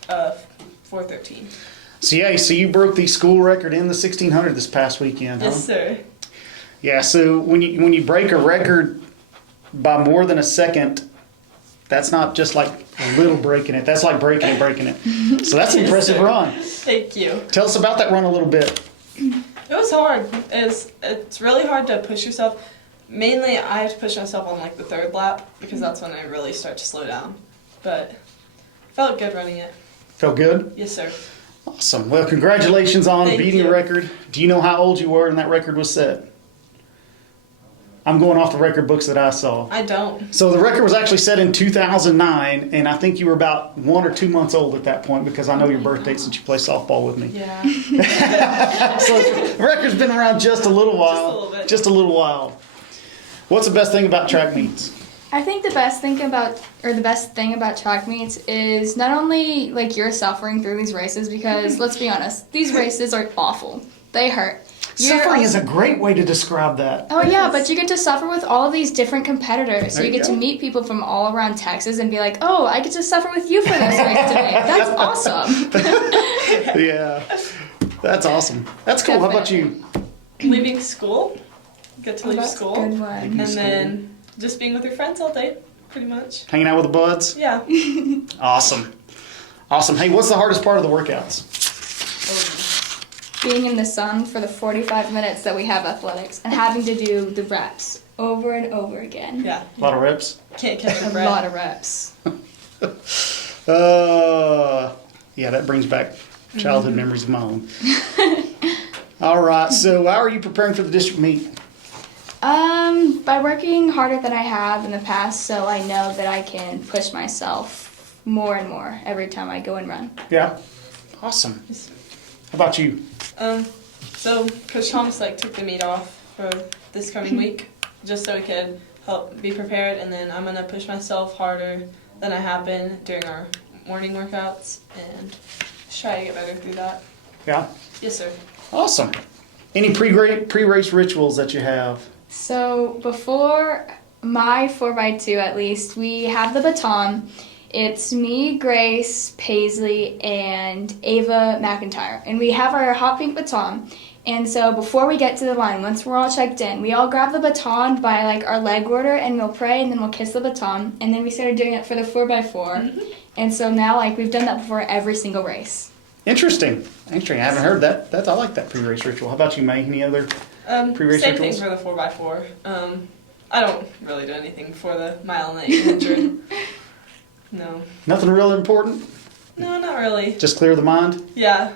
413. So yeah, so you broke the school record in the 1600 this past weekend, huh? Yes, sir. Yeah, so when you break a record by more than a second, that's not just like a little breaking it. That's like breaking it. So that's an impressive sir. run. Thank you. Tell us about that run a little bit. It was hard. It's really hard to push yourself. Mainly, I have to push myself on like the third lap because that's when I really start to slow down. But felt good running it. Felt good? Yes, sir. Awesome. Well, congratulations on Thank beating you. the record. Do you know how old you were when that record was set? I'm going off the record books that I saw. I don't. So the record was actually set in 2009, and I think you were about 1 or 2 months old at that point because I know your birth date since you play softball with me. Yeah. So the record's been around just a little while. Just a little bit. Just a little while. What's the best thing about track meets? I think the best thing about track meets is not only like you're suffering through these races, because let's be honest, these races are awful. They hurt. Suffering is a great way to describe that. Oh yeah, but you get to suffer with all of these different competitors. So There you you get go. to meet people from all around Texas and be like, oh, I get to suffer with you for this race today. That's awesome. Yeah. That's awesome. That's cool. How about you? Leaving school. Get to leave That's a school. good one. And then just being with your friends all day, pretty much. Hanging out with the buds? Yeah. Awesome. Awesome. Hey, what's the hardest part of the workouts? Being in the sun for the 45 minutes that we have athletics and having to do the reps over and over again. Yeah. A lot of reps? Can't catch A your breath. lot of reps. Yeah, that brings back childhood memories of my own. All right, so how are you preparing for the district meet? By working harder than I have in the past, so I know that I can push myself more and more every time I go and run. Yeah? Awesome. How about you? So Coach Thomas took the meet off for this coming week, just so we could help be prepared, and then I'm gonna push myself harder than I have been during our morning workouts, and just try to get better through that. Yeah? Yes, sir. Awesome. Any pre-race rituals that you have? So before my 4x2 at least, we have the baton. It's me, Grace, Paisley, and Ava McIntyre. And we have our hot pink baton. And so before we get to the line, once we're all checked in, we all grab the baton by our leg order and we'll pray and then we'll kiss the baton. And then we started doing it for the 4x4. And so now we've done that before every single race. Interesting. I haven't heard that. I like that pre-race ritual. How about you, May? Any other pre-race Same rituals? thing for the 4x4. I don't really do anything before the mile and the 800. No. Nothing real important? No, not really. Just clear the mind? Yeah.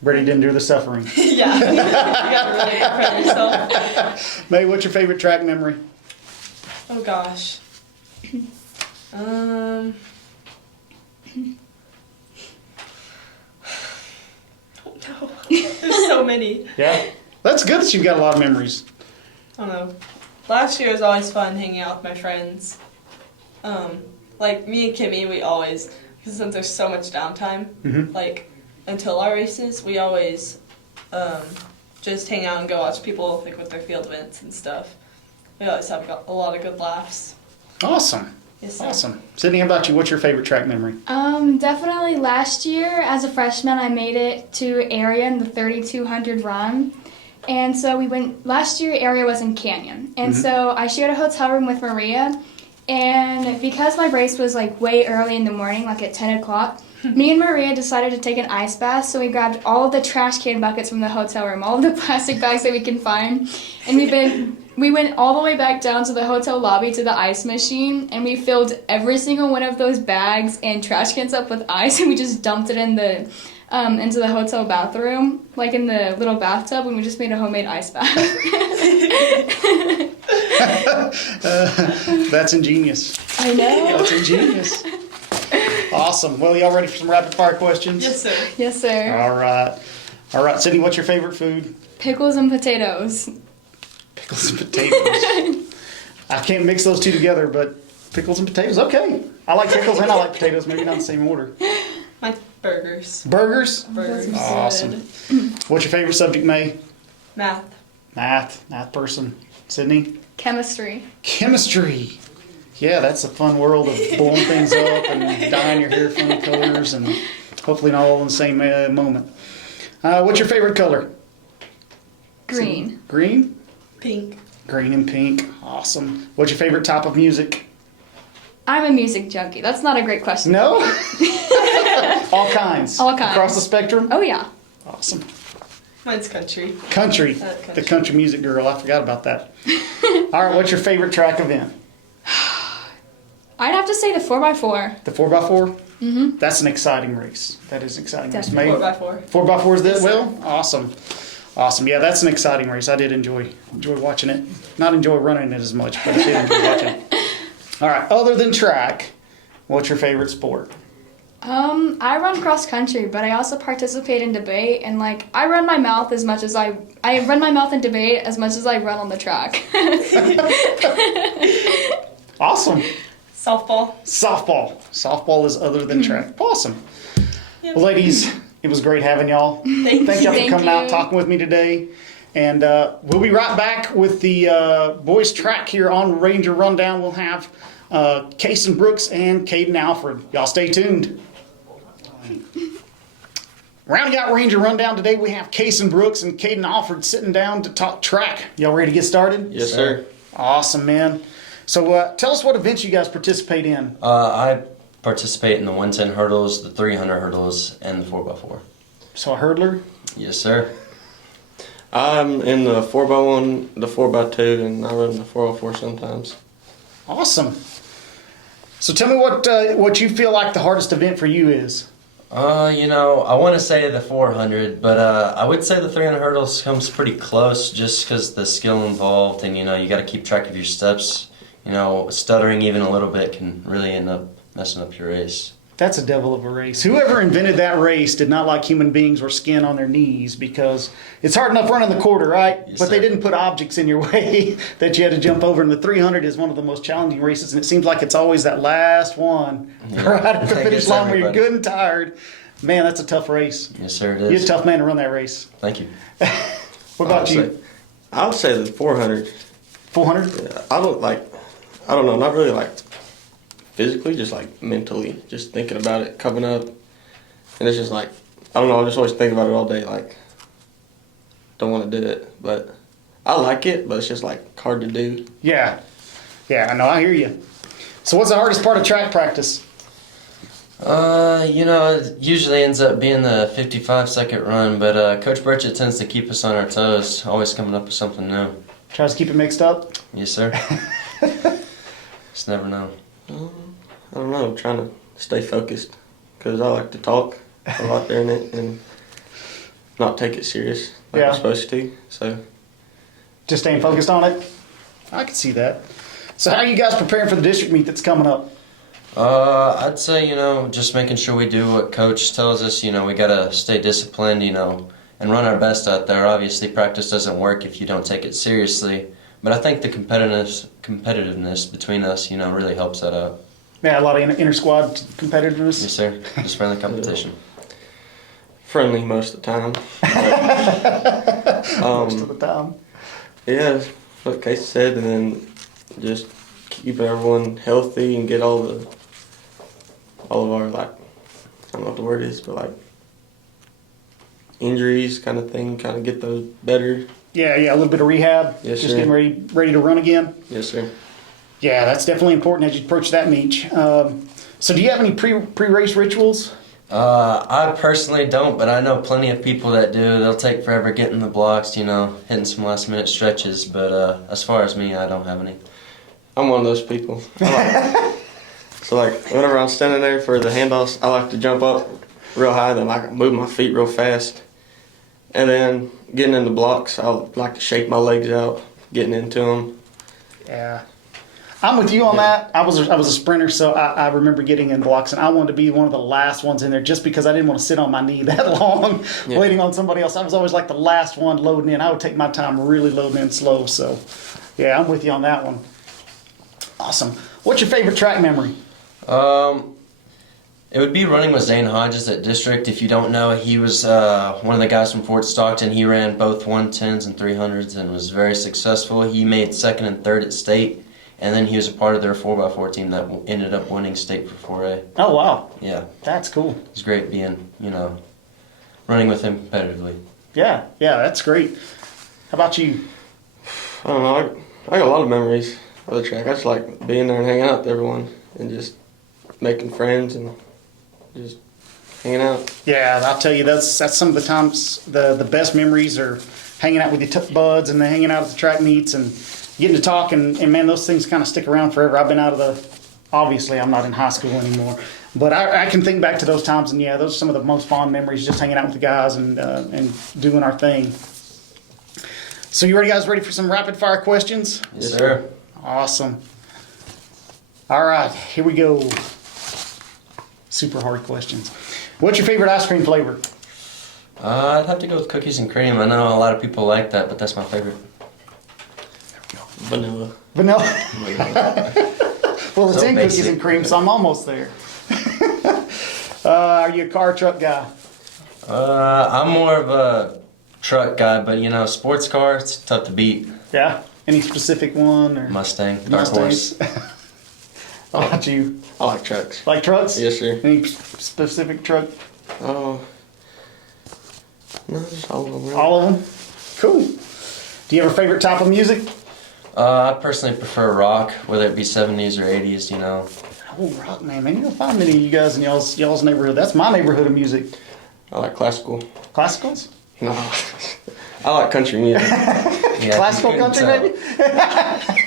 Ready to endure the suffering. Yeah. You gotta really prepare yourself. May, what's your favorite track memory? Oh gosh. Don't know. There's so many. Yeah? That's good that you've got a lot of memories. I don't know. Last year was always fun hanging out with my friends. Like me and Kimmy, we always, because since there's so much downtime, like until our races, we always just hang out and go watch people like with their field events and stuff. We always have a lot of good laughs. Awesome. Yes, sir. Awesome. Sydney, how about you? What's your favorite track memory? Definitely last year as a freshman, I made it to area in the 3200 run. And so we went, last year area was in Canyon. And so I shared a hotel room with Maria. And because my race was like way early in the morning, like at 10 o'clock, me and Maria decided to take an ice bath. So we grabbed all of the trash can buckets from the hotel room, all of the plastic bags that we can find. And we went all the way back down to the hotel lobby to the ice machine, and we filled every single one of those bags and trash cans up with ice, and we just dumped it in the into the hotel bathroom, like in the little bathtub, and we just made a homemade ice bath. That's ingenious. I know. That's ingenious. Awesome. Well, y'all ready for some rapid fire questions? Yes, sir. Yes, sir. All right. All right, Sydney, what's your favorite food? Pickles and potatoes. Pickles and potatoes. I can't mix those two together, but pickles and potatoes, okay. I like pickles and I like potatoes, maybe not in the same order. My burgers. Burgers? Burgers. Awesome. What's your favorite subject, May? Math. Math person. Sydney? Chemistry. Chemistry. Yeah, that's a fun world of blowing things up and dyeing your hair funny colors and hopefully not all in the same moment. What's your favorite color? Green. Green? Pink. Green and pink. Awesome. What's your favorite type of music? I'm a music junkie. That's not a great question. No? All kinds. All kinds. Across the spectrum? Oh, yeah. Awesome. Mine's country. Country. Country. The country music girl. I forgot about that. All right, what's your favorite track event? I'd have to say the 4x4. The 4x4? Mm-hmm. That's an exciting race. That is an exciting race. Definitely. 4x4. 4x4 is that? Yes, Well, awesome. Awesome. Yeah, that's an exciting race. I did enjoy watching it. Not enjoy running it as much, but I did enjoy watching it. All right, other than track, what's your favorite sport? I run cross country, but I also participate in debate, and like I run my mouth as much as I run my mouth in debate as much as I run on the track. Awesome. Softball. Softball is other than track. Awesome. Yep. Well, ladies, it was great having y'all. Thank Thank you. y'all for Thank coming out you. and talking with me today. And we'll be right back with the boys track here on Ranger Rundown. We'll have Kason Brooks and Caden Alfred. Y'all stay tuned. Rounding out Ranger Rundown today, we have Kason Brooks and Caden Alfred sitting down to talk track. Y'all ready to get started? Yes, sir. Awesome, man. So tell us what events you guys participate in. I participate in the 110 hurdles, the 300 hurdles, and the 4x4. So a hurdler? Yes, sir. I'm in the 4x1, the 4x2, and I run the 4x4 sometimes. Awesome. So tell me what you feel like the hardest event for you is. I want to say the 400, but I would say the 300 hurdles comes pretty close just because the skill involved and, you got to keep track of your steps. Stuttering even a little bit can really end up messing up your race. That's a devil of a race. Whoever invented that race did not like human beings were skin on their knees because it's hard enough running the quarter, right? Yes, but they sir. didn't put objects in your way that you had to jump over. And the 300 is one of the most challenging races, and it seems like it's always that last one right at the That finish gets line where you're everybody. good and tired. Man, that's a tough race. Yes, sir, it You're a is. tough man to run that race. Thank you. What about you? I would say the 400. 400? I don't know, not really like physically, just like mentally, just thinking about it, coming up. And it's just like, I don't know, I just always think about it all day, like, don't want to do it. But I like it, but it's just like hard to do. Yeah. Yeah, I know. I hear you. So what's the hardest part of track practice? It usually ends up being the 55-second run, but Coach Burchett tends to keep us on our toes, always coming up with something new. Tries to keep it mixed up? Yes, sir. Just never know. I don't know. I'm trying to stay focused because I like to talk a lot during it and not take it serious like I'm supposed to. So just staying focused on it? I can see that. So how are you guys preparing for the district meet that's coming up? I'd say, just making sure we do what Coach tells us. We got to stay disciplined, and run our best out there. Obviously, practice doesn't work if you don't take it seriously. But I think the competitiveness between us, really helps that out. Yeah, a lot of inter-squad competitiveness? Yes, sir. Just friendly competition. Friendly most of the time. Most of the time. Yeah, that's what Casey said, and then just keep everyone healthy and get all of our, I don't know what the word is, but injuries kind of thing, kind of get those better. Yeah, a little bit of rehab. Yes, just sir. getting ready to run again. Yes, sir. Yeah, that's definitely important as you approach that meet. So do you have any pre-race rituals? I personally don't, but I know plenty of people that do. They'll take forever getting the blocks, hitting some last-minute stretches. But as far as me, I don't have any. I'm one of those people. So whenever I'm standing there for the handoffs, I like to jump up real high, then I can move my feet real fast. And then getting into blocks, I like to shake my legs out, getting into them. Yeah. I'm with you on that. I was a sprinter, so I remember getting in blocks, and I wanted to be one of the last ones in there just because I didn't want to sit on my knee that long waiting on somebody else. I was always like the last one loading in. I would take my time really loading in slow. So, yeah, I'm with you on that one. Awesome. What's your favorite track memory? It would be running with Zane Hodges at District. If you don't know, he was one of the guys from Fort Stockton. He ran both 110s and 300s and was very successful. He made second and third at state, and then he was a part of their 4x4 team that ended up winning state for 4A. Oh, wow. Yeah. That's cool. It was great being, running with him competitively. Yeah, that's great. How about you? I don't know. I got a lot of memories of the track. I just like being there and hanging out with everyone and just making friends and just hanging out. Yeah, I'll tell you, that's some of the times the best memories are hanging out with your buds and then hanging out at the track meets and getting to talk, and man, those things kind of stick around forever. I've been out of obviously I'm not in high school anymore, but I can think back to those times, and yeah, those are some of the most fond memories, just hanging out with the guys and doing our thing. So you guys ready for some rapid fire questions? Yes, sir. Awesome. All right, here we go. Super hard questions. What's your favorite ice cream flavor? I'd have to go with cookies and cream. I know a lot of people like that, but that's my favorite. Vanilla. Well, it's So in basic. cookies and cream, so I'm almost there. Are you a car or truck guy? I'm more of a truck guy, but sports car, it's tough to beat. Yeah. Any specific one? Or Mustang, dark Mustangs? horse. How about you? I like trucks. Like trucks? Yes, sir. Any specific truck? Oh, no, just all of them. Really. All of them? Cool. Do you have a favorite type of music? I personally prefer rock, whether it be 70s or 80s, Oh, rock, man. You don't find many of you guys in y'all's neighborhood. That's my neighborhood of music. I like classical. Classicals? No, I like country music. Yeah, Classical you couldn't country, tell. maybe?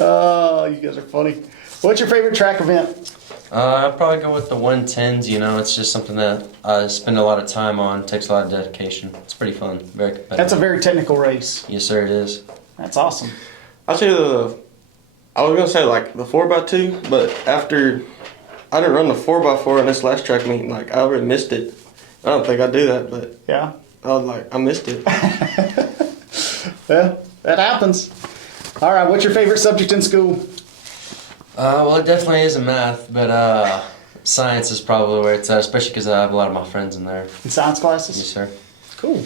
Oh, you guys are funny. What's your favorite track event? I'd probably go with the 110s, it's just something that I spend a lot of time on, takes a lot of dedication. It's pretty fun, very competitive. That's a very technical race. Yes, sir, it is. That's awesome. I say I was gonna say the 4x2, but after I didn't run the 4x4 in this last track meeting, I already missed it. I don't think I do that, but Yeah. I missed it. Yeah, that happens. All right, what's your favorite subject in school? Well, it definitely isn't math, but science is probably where it's at, especially because I have a lot of my friends in there. In science classes? Yes, sir. Cool.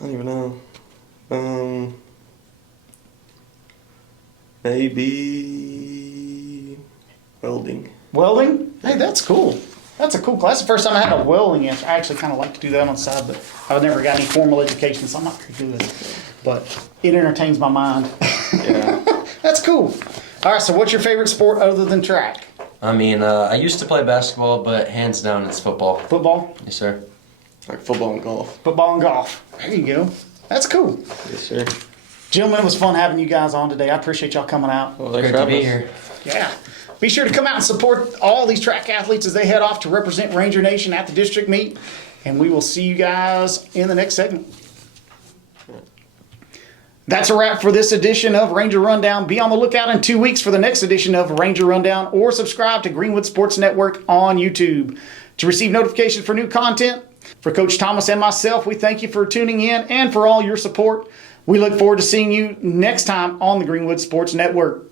I don't even know. Maybe welding. Welding? Hey, that's cool. That's a cool class. The first time I had a welding answer. I actually kind of like to do that on the side, but I've never got any formal education, so I'm not very good at it. But it entertains my mind. Yeah. That's cool. All right, so what's your favorite sport other than track? I mean, I used to play basketball, but hands down, it's football. Football? Yes, sir. Like football and golf. Football and golf. There you go. That's cool. Yes, sir. Gentlemen, it was fun having you guys on today. I appreciate y'all coming out. Well, thanks Great for to be having us. here. Yeah. Be sure to come out and support all these track athletes as they head off to represent Ranger Nation at the district meet. And we will see you guys in the next segment. That's a wrap for this edition of Ranger Rundown. Be on the lookout in 2 weeks for the next edition of Ranger Rundown, or subscribe to Greenwood Sports Network on YouTube to receive notifications for new content. For Coach Thomas and myself, we thank you for tuning in and for all your support. We look forward to seeing you next time on the Greenwood Sports Network.